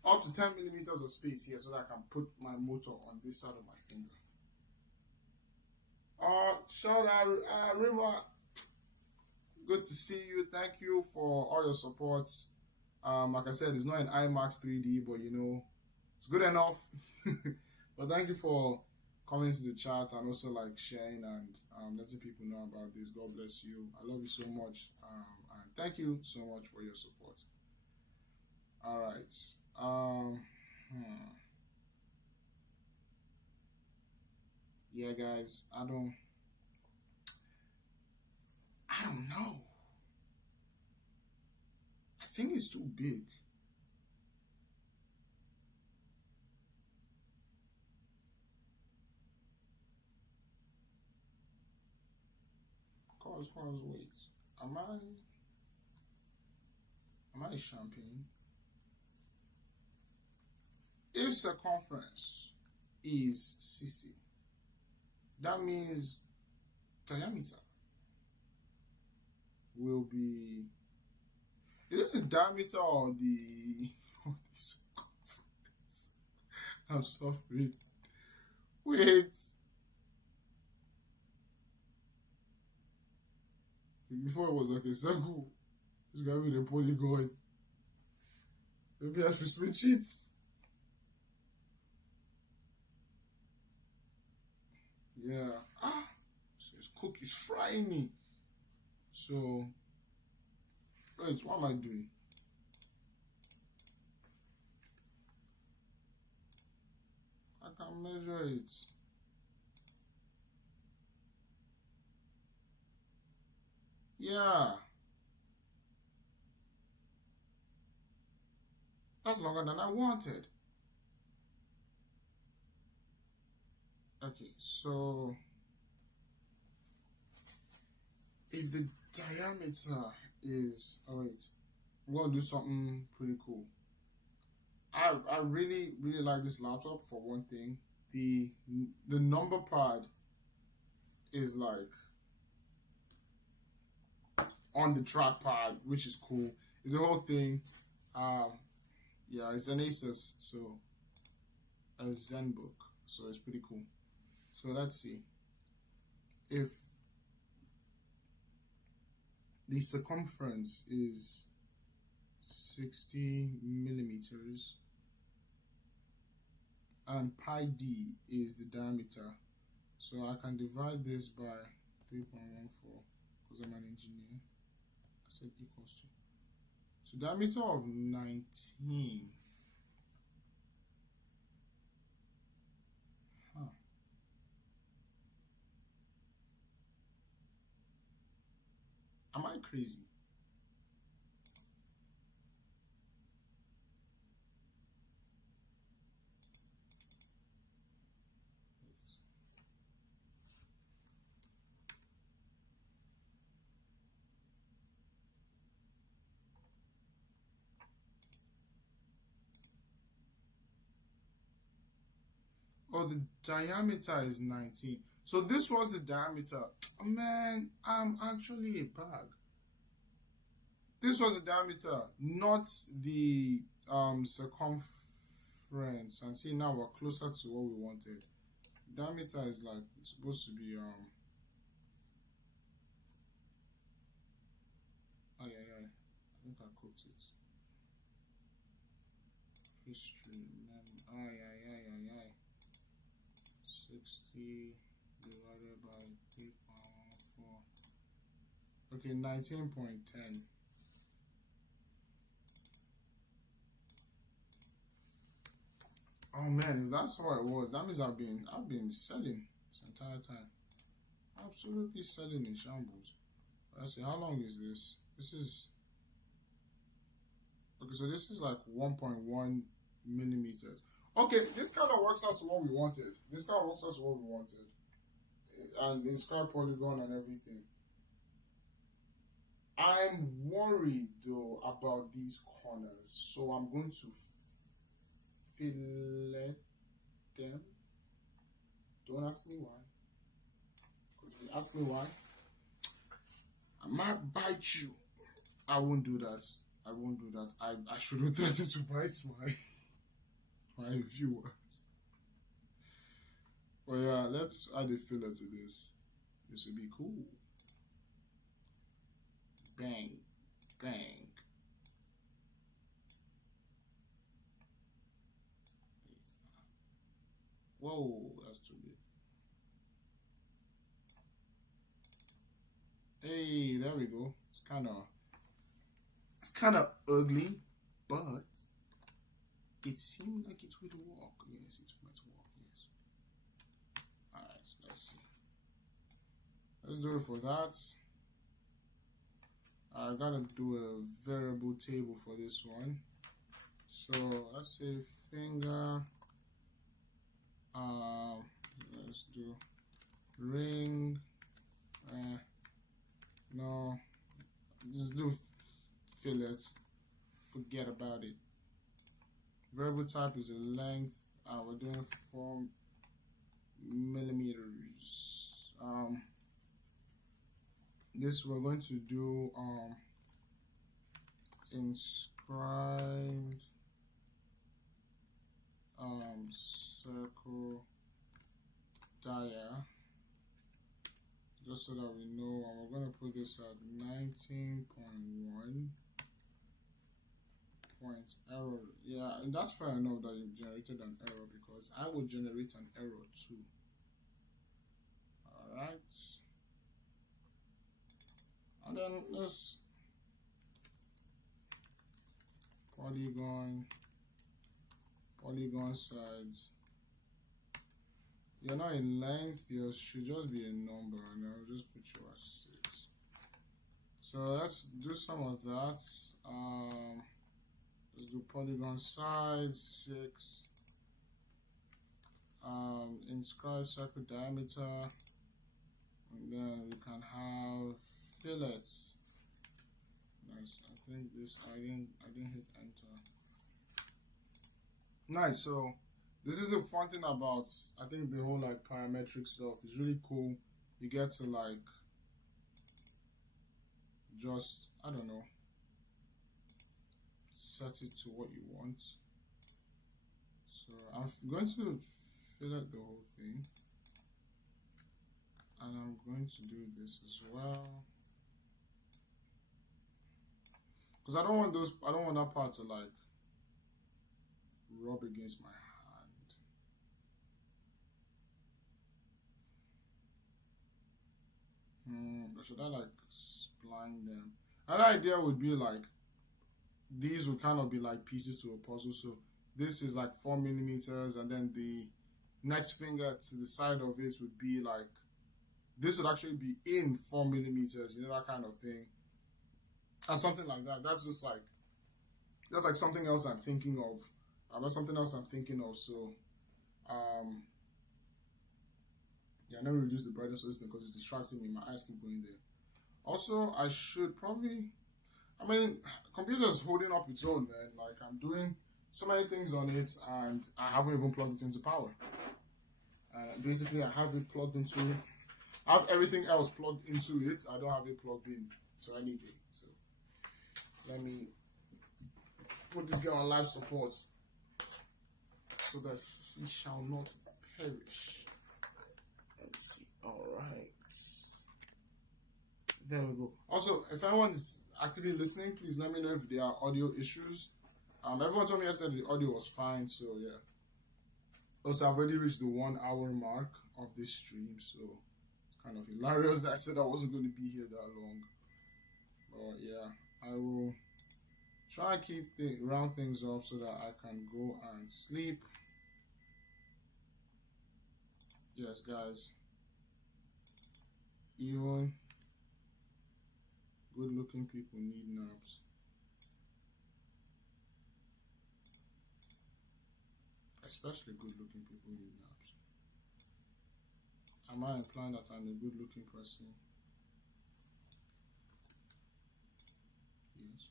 up to 10 millimeters of space here so that I can put my motor on this side of my finger. Shout out, Rima. Good to see you. Thank you for all your support. Like I said, it's not an IMAX 3D, but you know, it's good enough. But thank you for coming to the chat and also like sharing and letting people know about this. God bless you. I love you so much. And thank you so much for your support. All right. Hmm. Yeah, guys. I don't know. I think it's too big. Cause, wait. Am I champagne? If circumference is 60, that means diameter will be. Is this the diameter or the or the circumference? I'm suffering. Wait. Before it was like a circle. It's gonna be the polygon. Maybe I should switch it. Yeah. So this cook is frying me. So wait, what am I doing? I can measure it. Yeah. That's longer than I wanted. Okay, so if the diameter is, oh wait, I'm gonna do something pretty cool. I really really like this laptop for one thing. The the number pad is like on the trackpad, which is cool. It's a whole thing. Um, yeah, it's an Asus, so a ZenBook, so it's pretty cool. So let's see if the circumference is 60 millimeters and pi d is the diameter. So I can divide this by 3.14 because I'm an engineer. I said equals to. So diameter of 19. Huh. Am I crazy? Oh, the diameter is 19. So this was the diameter. Man, I'm actually a bag. This was the diameter, not the circumference. And see, now we're closer to what we wanted. Diameter is like supposed to be oh yeah, yeah. I think I cooked it. History, man. Oh yeah, yeah, yeah, yeah. 60 divided by 3.14. Okay, 19.10. Oh man, if that's how it was, that means I've been selling this entire time. Absolutely selling in shambles. Let's see, how long is this? This is okay, so this is like 1.1 millimeters. Okay, this kind of works out to what we wanted. This kind of works out to what we wanted. And in square polygon and everything. I'm worried though about these corners, so I'm going to fillet them. Don't ask me why. Because if you ask me why, I might bite you. I won't do that. I won't do that. I shouldn't threaten to bite my viewers. But yeah, let's add a filler to this. This would be cool. Bang, bang. Whoa, that's too big. Hey, there we go. It's kind of ugly, but It seemed like it would work. Yes, it might work. Yes. Alright, let's see. Let's do it for that. I gotta do a variable table for this one. So let's say finger. Let's do ring. No, just do fillet. Forget about it. Variable type is a length. We're doing 4 millimeters. This we're going to do inscribed circle dia, just so that we know. And we're going to put this at 19.1 point error. Yeah, and that's fair enough that you generated an error, because I would generate an error too. Alright, and then let's polygon sides. You're not in length, you should just be a number, and I'll just put you as 6. So let's do some of that. Let's do polygon sides 6. Inscribe circle diameter, and then we can have fillets. Nice. I think this I didn't hit enter. Nice. So this is the fun thing about, I think, the whole like parametric stuff is really cool. You get to like just, I don't know, set it to what you want. So I'm going to fill out the whole thing, and I'm going to do this as well, because I don't want that part to like rub against my hand. Or should I like spline them? Another idea would be like, these would kind of be like pieces to a puzzle. So this is like 4 millimeters, and then the next finger to the side of it would be like, this would actually be in 4 millimeters, you know, that kind of thing, and something like that. That's like something else I'm thinking of. That's something else I'm thinking of. So yeah, let me reduce the brightness of this thing because it's distracting me. My eyes keep going there. Also, I should probably, I mean, computer's holding up its own, man. Like, I'm doing so many things on it, and I haven't even plugged it into power. Basically, I have it plugged into, I have everything else plugged into it. I don't have it plugged in to anything. So let me put this guy on life support so that he shall not perish. Let's see. All right. There we go. Also, if anyone is actively listening, please let me know if there are audio issues. Everyone told me yesterday the audio was fine, so yeah. Also, I've already reached the 1 hour mark of this stream, so it's kind of hilarious that I said I wasn't going to be here that long. But yeah, I will try and keep round things up so that I can go and sleep. Yes, guys. Even good-looking people need naps. Especially good-looking people need naps. Am I implying that I'm a good-looking person? Yes.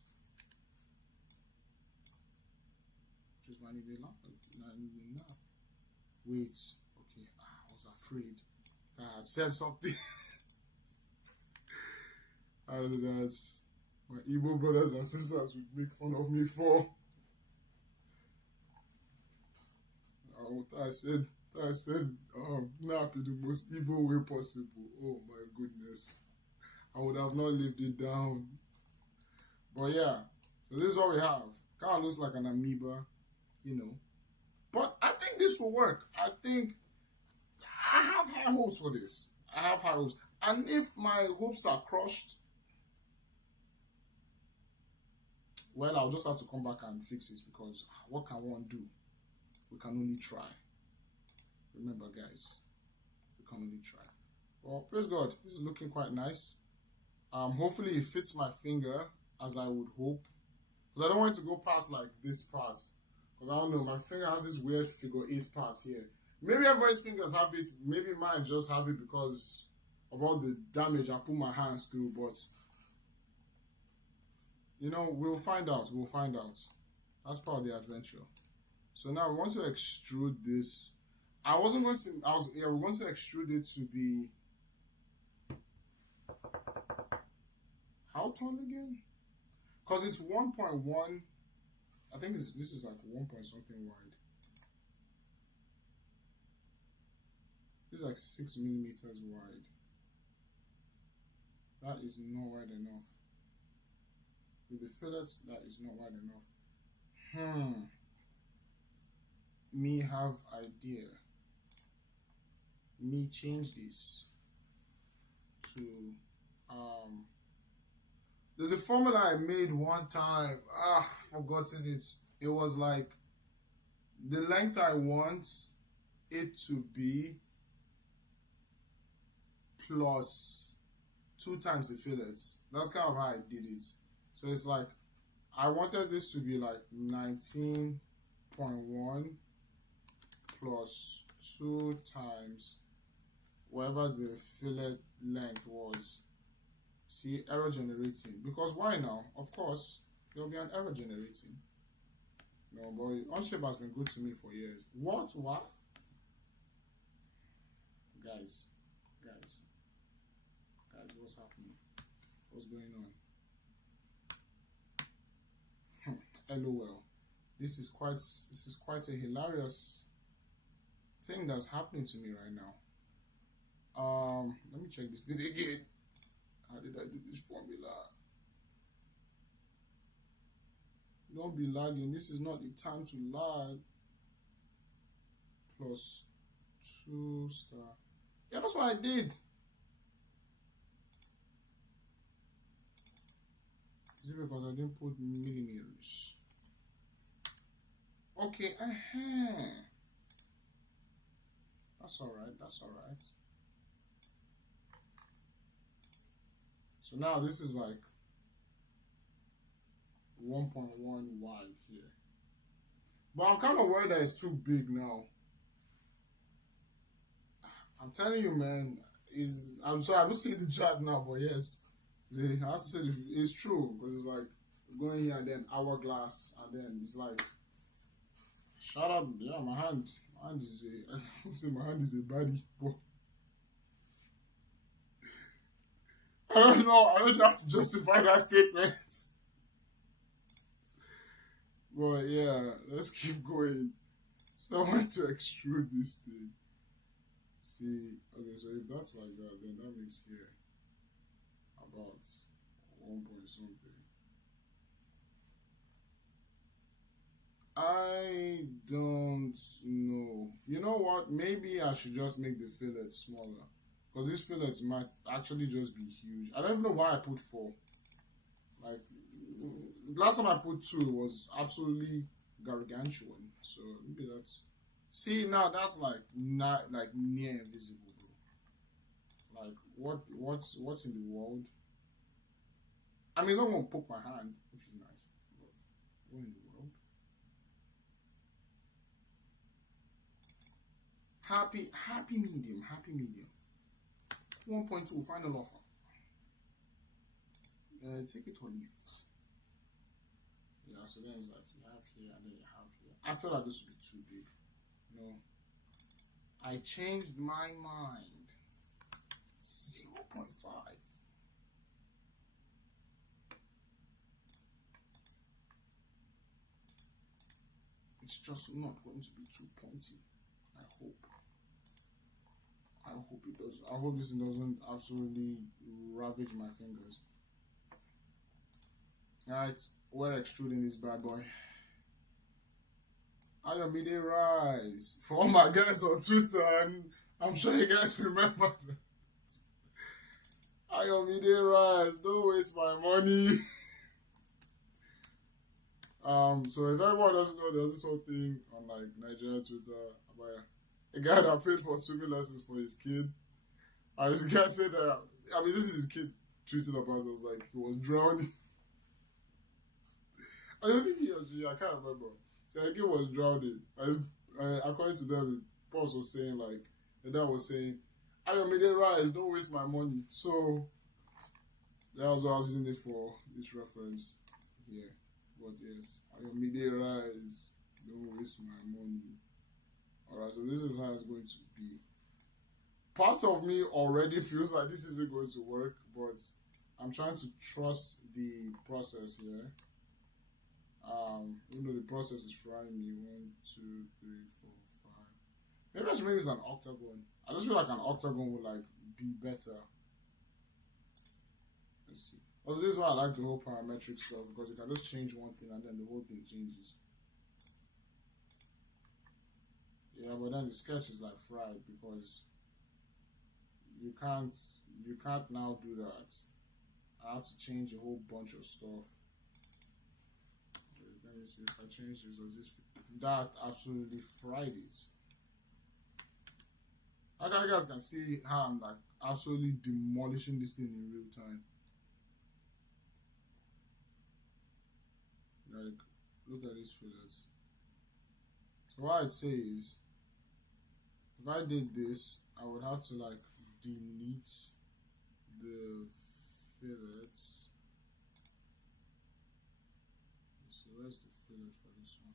Just I need a nap. Wait. Okay. I was afraid that I had said something. That my Igbo brothers and sisters would make fun of me for. I said, nap in the most Igbo way possible. Oh my goodness. I would have not lived it down. But yeah, so this is what we have. Kind of looks like an amoeba, you know. But I think this will work. I think I have high hopes for this. I have high hopes. And if my hopes are crushed, well, I'll just have to come back and fix it because what can one do? We can only try. Remember, guys, we can only try. Well, praise God, this is looking quite nice. Hopefully it fits my finger as I would hope, because I don't want it to go past like this part, because I don't know, my finger has this weird figure 8 part here. Maybe everybody's fingers have it, maybe mine just have it because of all the damage I put my hands through, but you know, we'll find out. We'll find out. That's part of the adventure. So now we want to extrude this. We're going to extrude it to be how tall again? Because it's 1.1. I think this is like 1 point something wide. This is like 6 millimeters wide. That is not wide enough. With the fillets, that is not wide enough. Me have idea. Me change this to there's a formula I made one time. Forgotten it. It was like the length I want it to be plus 2 times the fillets. That's kind of how I did it. So it's like I wanted this to be like 19.1 plus 2 times whatever the fillet length was. See, error generating. Because why now? Of course, there will be an error generating. No, but Onshape has been good to me for years. What? Guys, what's happening? What's going on? LOL. This is quite a hilarious thing that's happening to me right now. Let me check this thing again. How did I do this formula? Don't be lagging. This is not the time to lag. Plus 2 star. Yeah, that's what I did. Is it because I didn't put millimeters? Okay, That's alright. So now this is like 1.1 wide here. But I'm kind of worried that it's too big now. I'm telling you, man, I'm sorry, I'm just seeing the chat now, but yes. I have to say it's true, because it's like going here and then hourglass, and then it's like, shut up, yeah, my hand is my hand is a body, but I don't know how to justify that statement. But yeah, let's keep going. So I want to extrude this thing. See, okay, so if that's like that, then that makes here about 1 point something. I don't know. You know what? Maybe I should just make the fillet smaller. Because these fillets might actually just be huge. I don't even know why I put 4. Like, last time I put 2, it was absolutely gargantuan. So maybe that's... See, now that's like not like near invisible, bro. Like, what's in the world? I mean, it's not going to poke my hand, which is nice. But what in the world? Happy medium. 1.2, final offer. Take it or leave it. Yeah, so then it's like you have here and then you have here. I feel like this would be too big. No. I changed my mind. 0.5. It's just not going to be too pointy. I hope it does. I hope this doesn't absolutely ravage my fingers. Alright, we're extruding this bad boy. Ayomide Rise. For all my guys on Twitter, and I'm sure you guys remember that. Ayomide Rise, don't waste my money. So if everyone doesn't know, there's this whole thing on like Nigeria Twitter about a guy that paid for swimming lessons for his kid. And this guy said that, I mean, this is his kid tweeted about it. Was like he was drowning. I don't think he or she, I can't remember. So the kid was drowning. According to them, the boss was saying like the dad was saying, "I don't made it rise. Don't waste my money." So that was what I was using it for this reference here. But yes, I don't made it rise. Don't waste my money. Alright, so this is how it's going to be. Part of me already feels like this isn't going to work, but I'm trying to trust the process here. Even though the process is frying me. 1, 2, 3, 4, 5. Maybe I should make this an octagon. I just feel like an octagon would like be better. Let's see. Also, this is why I like the whole parametric stuff, because you can just change one thing and then the whole thing changes. Yeah, but then the sketch is like fried because you can't now do that. I have to change a whole bunch of stuff. Let me see if I change this. Or this that absolutely fried it. Like you guys can see how I'm like absolutely demolishing this thing in real time. Like, look at these fillets. So what I'd say is, if I did this, I would have to like delete the fillets. So where's the fillet for this one?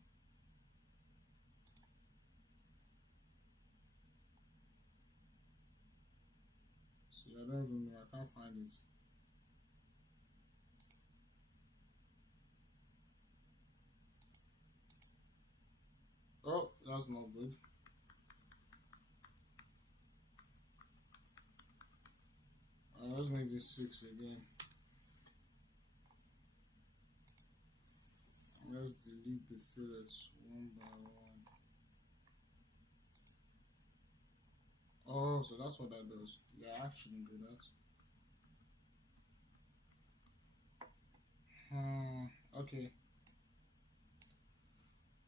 See, I don't even know. I can't find it. Oh, that's not good. Let's make this 6 again. Let's delete the fillets one by one. Oh, so that's what that does. Yeah, I actually do that. Okay.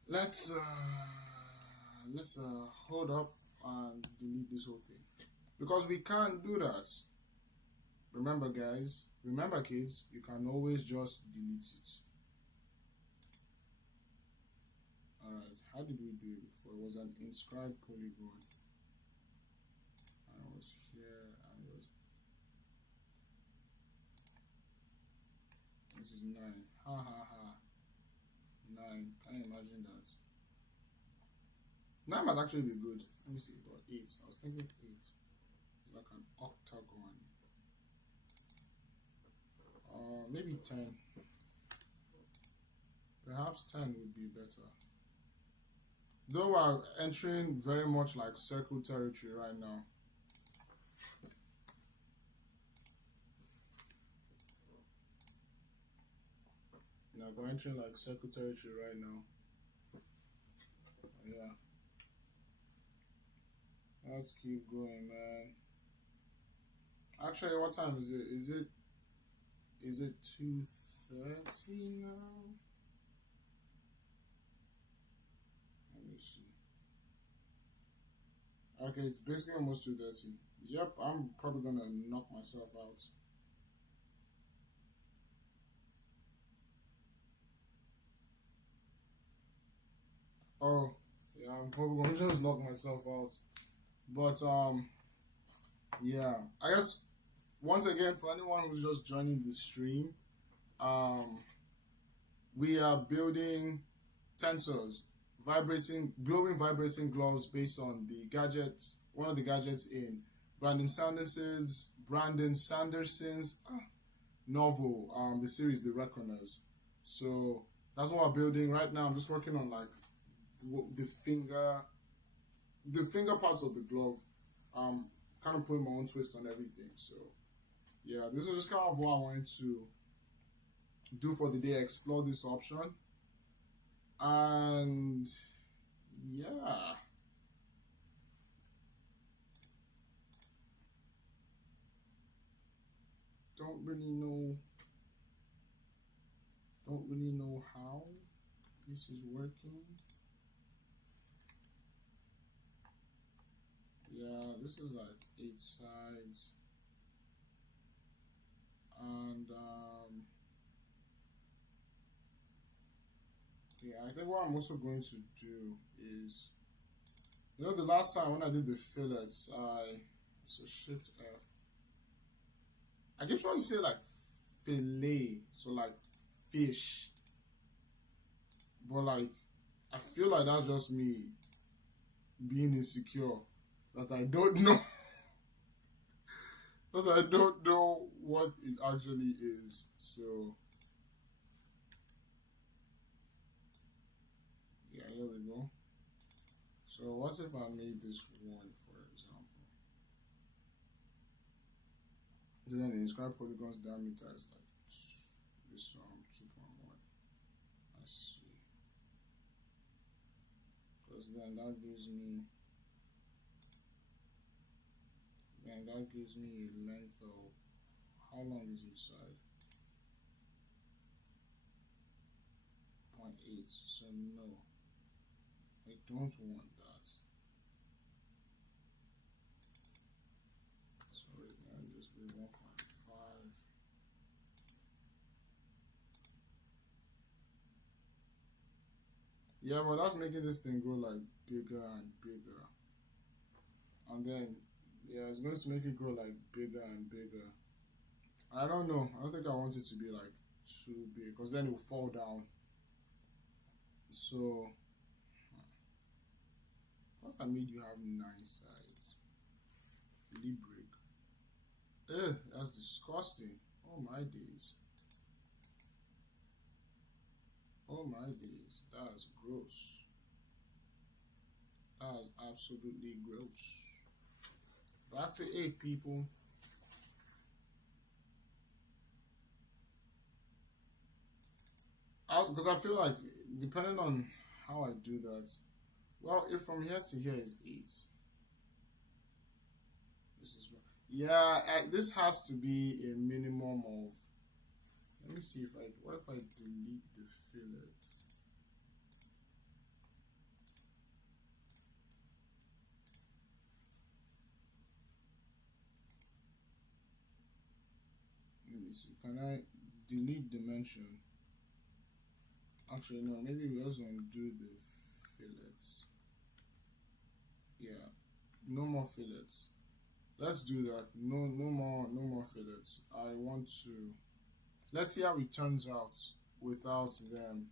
Let's hold up and delete this whole thing, because we can't do that. Remember, guys. Remember, kids. You can always just delete it. Alright, how did we do it before? It was an inscribed polygon. And it was here, and it was... This is 9. Ha ha ha. 9. Can you imagine that? 9 might actually be good. Let me see, about 8. I was thinking 8. It's like an octagon. Maybe 10. Perhaps 10 would be better. Though we're entering very much like circle territory right now. Yeah, we're entering like circle territory right now. Yeah. Let's keep going, man. Actually, what time is it? Is it 2:30 now? Let me see. Okay, it's basically almost 2:30. Yep, I'm probably gonna knock myself out. Oh, yeah, I'm probably gonna just knock myself out. But yeah, I guess once again, for anyone who's just joining the stream, we are building Tensors, glowing vibrating gloves based on the gadget, one of the gadgets in Brandon Sanderson's novel, the series The Reckoners. So that's what we're building right now. I'm just working on like the finger parts of the glove. Kind of putting my own twist on everything. So yeah, this is just kind of what I wanted to do for the day. Explore this option, and yeah. Don't really know how. this is working. Yeah, this is like 8 sides. And yeah, I think what I'm also going to do is, the last time when I did the fillets, so Shift F. I keep trying to say like fillet, so like fish, but like I feel like that's just me being insecure that I don't know that I don't know what it actually is. So yeah, here we go. So what if I made this one, for example? So then the inscribed polygons diameter is like this one, 2.1. Let's see. Because then that gives me a length of, how long is each side? 0.8. So no, I don't want that. So it can just be 1.5. Yeah, but that's making this thing go like bigger and bigger. And then, yeah, it's going to make it grow like bigger and bigger. I don't know. I don't think I want it to be like too big because then it will fall down. So, what if I made you have 9 sides? Did it break? Ugh, that's disgusting. Oh my days. Oh my days. That's gross. That is absolutely gross. Back to 8, people. Because I feel like, depending on how I do that, well, if from here to here is 8, this is, yeah, this has to be a minimum of, let me see what if I delete the fillets? Let me see, can I delete dimension? Actually, no, maybe we also undo the fillets. Yeah, no more fillets. Let's do that. No more fillets. I want to, let's see how it turns out without them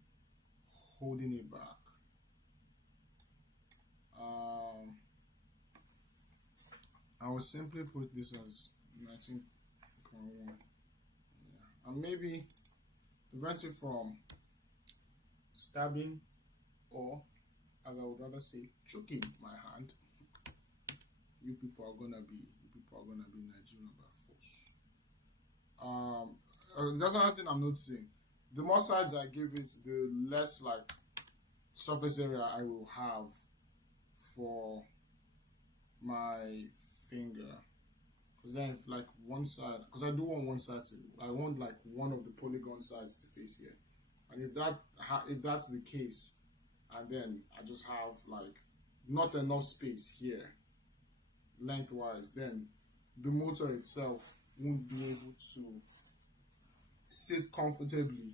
holding it back. I will simply put this as 19.1. Yeah. And maybe prevent it from stabbing, or as I would rather say, choking my hand. You people are gonna be Nigerian by force. That's another thing I'm noticing. The more sides I give it, the less like surface area I will have for my finger. Because then, if like one side, because I do want one side to, I want like one of the polygon sides to face here. And if that's the case, and then I just have like not enough space here lengthwise, then the motor itself won't be able to sit comfortably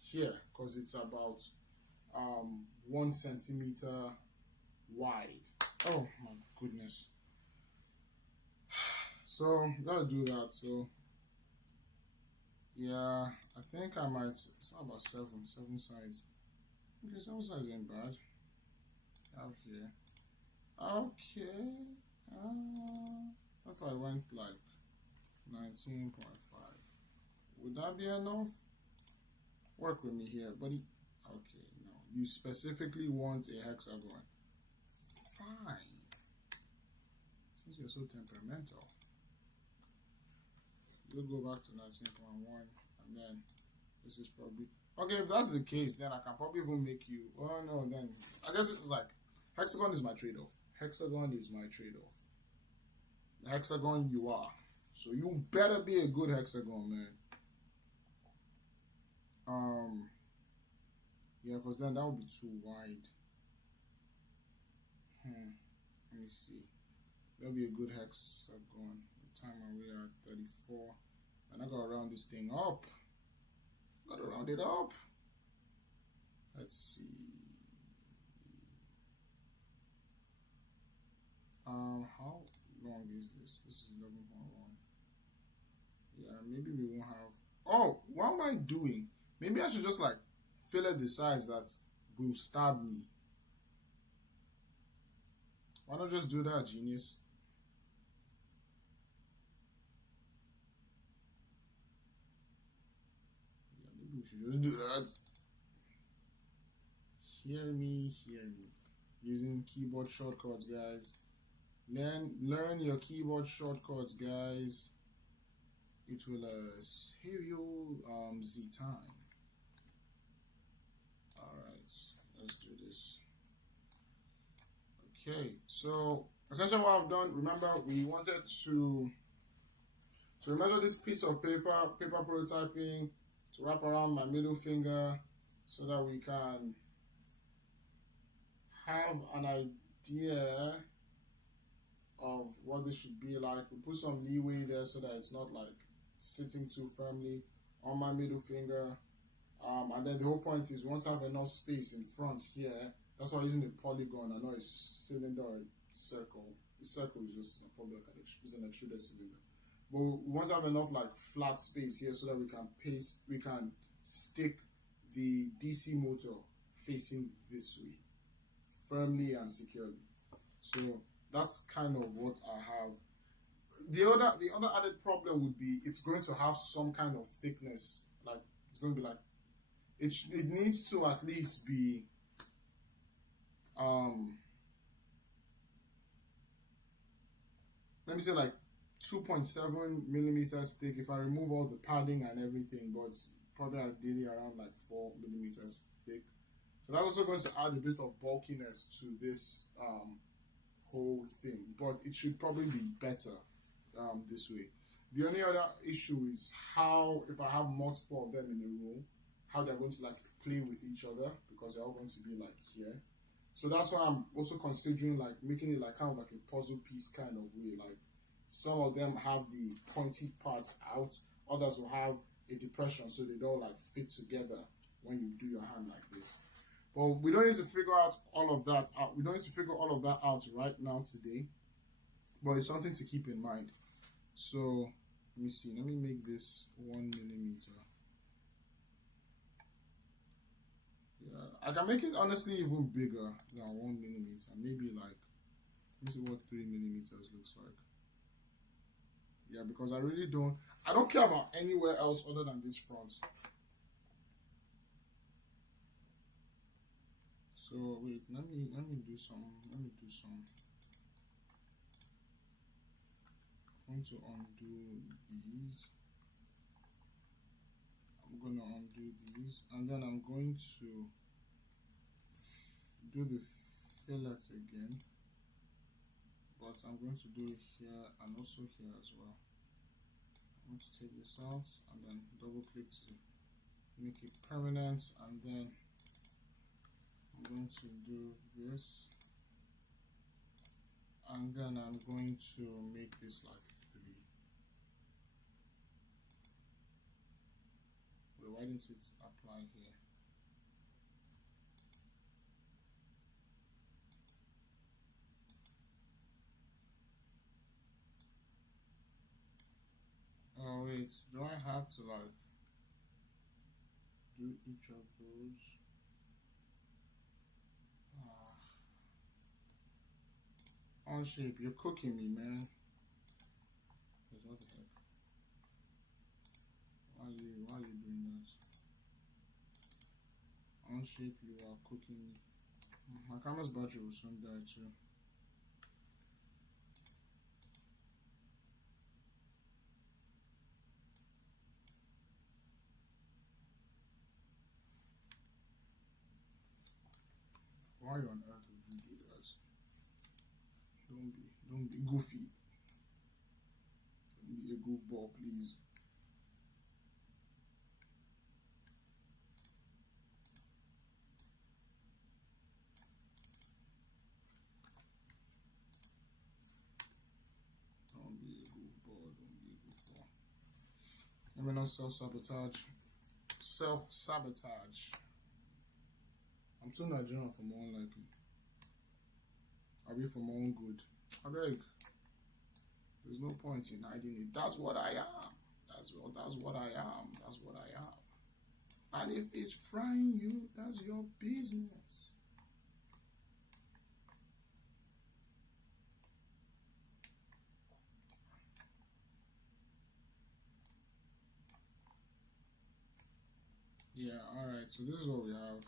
here, because it's about 1 centimeter wide. Oh my goodness. So gotta do that. So yeah, I think I might, it's not about 7 sides. Okay, 7 sides ain't bad. Out here. Okay. If I went like 19.5, would that be enough? Work with me here, buddy. Okay, no. You specifically want a hexagon. Fine. Since you're so temperamental. We'll go back to 19.1, and then this is probably, okay, if that's the case, then I can probably even make you, oh no, then I guess this is like, hexagon is my trade-off. Hexagon is my trade-off. The hexagon you are. So you better be a good hexagon, man. Yeah, because then that would be too wide. Let me see. That'll be a good hexagon. The time and we are at 34. And I gotta round this thing up. Gotta round it up. Let's see. How long is this? This is 11.1. Yeah, maybe we won't have. Oh, what am I doing? Maybe I should just like fill it the size that will stab me. Why not just do that, genius? Yeah, maybe we should just do that. Hear me, hear me. Using keyboard shortcuts, guys. Learn your keyboard shortcuts, guys. It will save you the time. Alright, let's do this. Okay, so essentially what I've done, remember we wanted to measure this piece of paper prototyping, to wrap around my middle finger so that we can have an idea of what this should be like. We put some leeway there so that it's not like sitting too firmly on my middle finger. And then the whole point is we want to have enough space in front here. That's why I'm using a polygon. I know it's cylinder or circle. The circle is just probably like an extruded cylinder. But we want to have enough like flat space here so that we can stick the DC motor facing this way firmly and securely. So that's kind of what I have. The other added problem would be it's going to have some kind of thickness. Like it's going to be like it needs to at least be let me say like 2.7 millimeters thick if I remove all the padding and everything, but probably ideally around like 4 millimeters thick. So that's also going to add a bit of bulkiness to this whole thing, but it should probably be better this way. The only other issue is how, if I have multiple of them in a row, how they're going to like play with each other, because they're all going to be like here. So that's why I'm also considering like making it like kind of like a puzzle piece kind of way. Like some of them have the pointy parts out, others will have a depression so they don't like fit together when you do your hand like this. But we don't need to figure out all of that out. We don't need to figure all of that out right now today. But it's something to keep in mind. So let me see. Let me make this 1 millimeter. Yeah, I can make it honestly even bigger than 1 millimeter. Maybe like, let me see what 3 millimeters looks like. Yeah, because I don't care about anywhere else other than this front. So wait, let me do some. I'm going to undo these. I'm gonna undo these, and then I'm going to do the fillet again, but I'm going to do it here and also here as well. I'm going to take this out and then double click to make it permanent, and then I'm going to do this, and then I'm going to make this like 3. Wait, why didn't it apply here? Oh wait, do I have to like do each of those? On shape, you're cooking me, man. Wait, what the heck? Why are you doing that? On shape, you are cooking me. My camera's battery will soon die too. Why on earth would you do that? Don't be goofy. Don't be a goofball, please. criminal self-sabotage. Self-sabotage. I'm too Nigerian for my own liking. I'll be for my own good. I beg. There's no point in hiding it. That's what I am. That's what I am. That's what I am. And if it's frying you, that's your business. Yeah, alright, so this is what we have.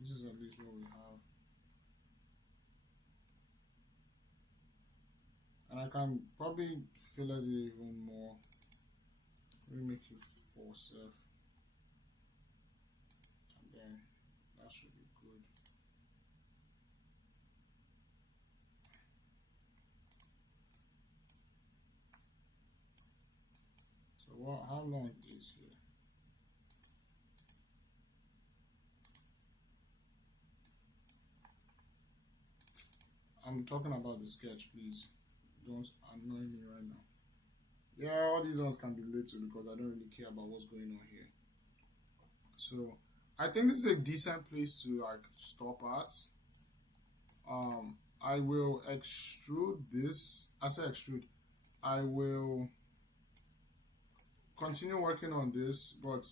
This is at least what we have. And I can probably fill it even more. Let me make it 4 self. And then that should be good. So what, how long is here? I'm talking about the sketch, please. Don't annoy me right now. Yeah, all these ones can be little because I don't really care about what's going on here. So I think this is a decent place to like stop at. I will extrude this. I say extrude. I will continue working on this, but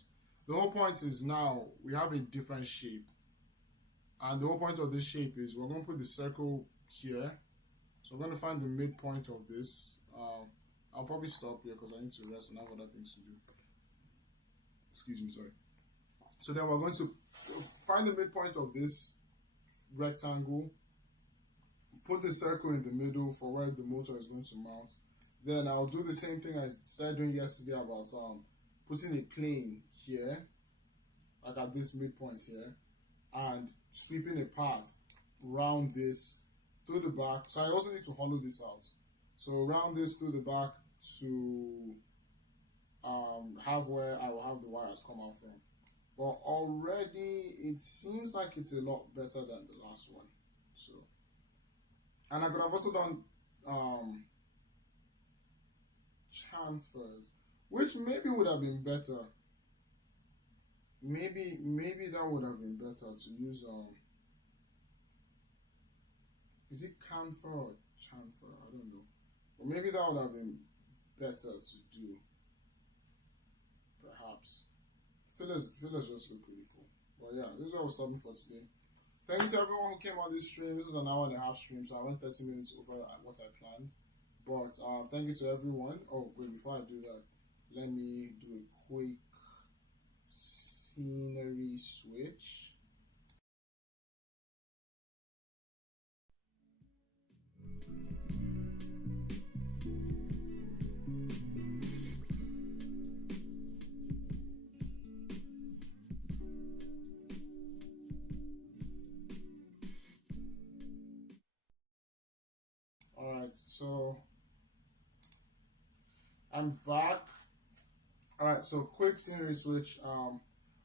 the whole point is now we have a different shape. And the whole point of this shape is we're going to put the circle here. So we're going to find the midpoint of this. I'll probably stop here because I need to rest and have other things to do. Excuse me, sorry. So then we're going to find the midpoint of this rectangle, put the circle in the middle for where the motor is going to mount. Then I'll do the same thing I started doing yesterday about putting a plane here, like at this midpoint here, and sweeping a path around this through the back. So I also need to hollow this out. So around this through the back to have where I will have the wires come out from. But already it seems like it's a lot better than the last one. So, and I could have also done chamfers, which maybe would have been better. Maybe that would have been better to use is it camphor or chamfer? I don't know. But maybe that would have been better to do. Perhaps. Fillers just look pretty cool. But yeah, this is what I was stopping for today. Thank you to everyone who came on this stream. This is an hour and a half stream, so I went 30 minutes over what I planned. But thank you to everyone. Oh, wait, before I do that, let me do a quick scenery switch. Alright, so I'm back. Alright, so quick scenery switch.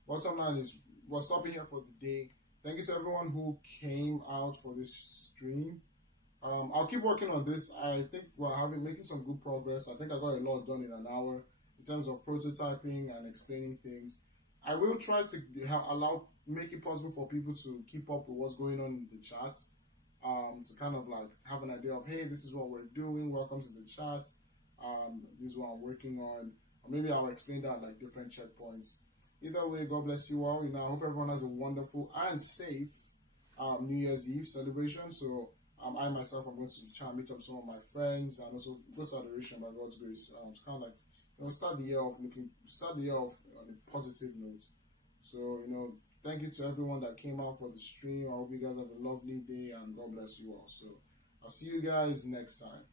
Bottom line is we're stopping here for the day. Thank you to everyone who came out for this stream. I'll keep working on this. I think we're making some good progress. I think I got a lot done in an hour in terms of prototyping and explaining things. I will try to make it possible for people to keep up with what's going on in the chat. To kind of like have an idea of, hey, this is what we're doing. Welcome to the chat. This is what I'm working on. Or maybe I'll explain that like different checkpoints. Either way, God bless you all. I hope everyone has a wonderful and safe New Year's Eve celebration. So I myself am going to try and meet up some of my friends and also go to adoration by God's grace to kind of like start the year off on a positive note. So thank you to everyone that came out for the stream. I hope you guys have a lovely day and God bless you all. So I'll see you guys next time.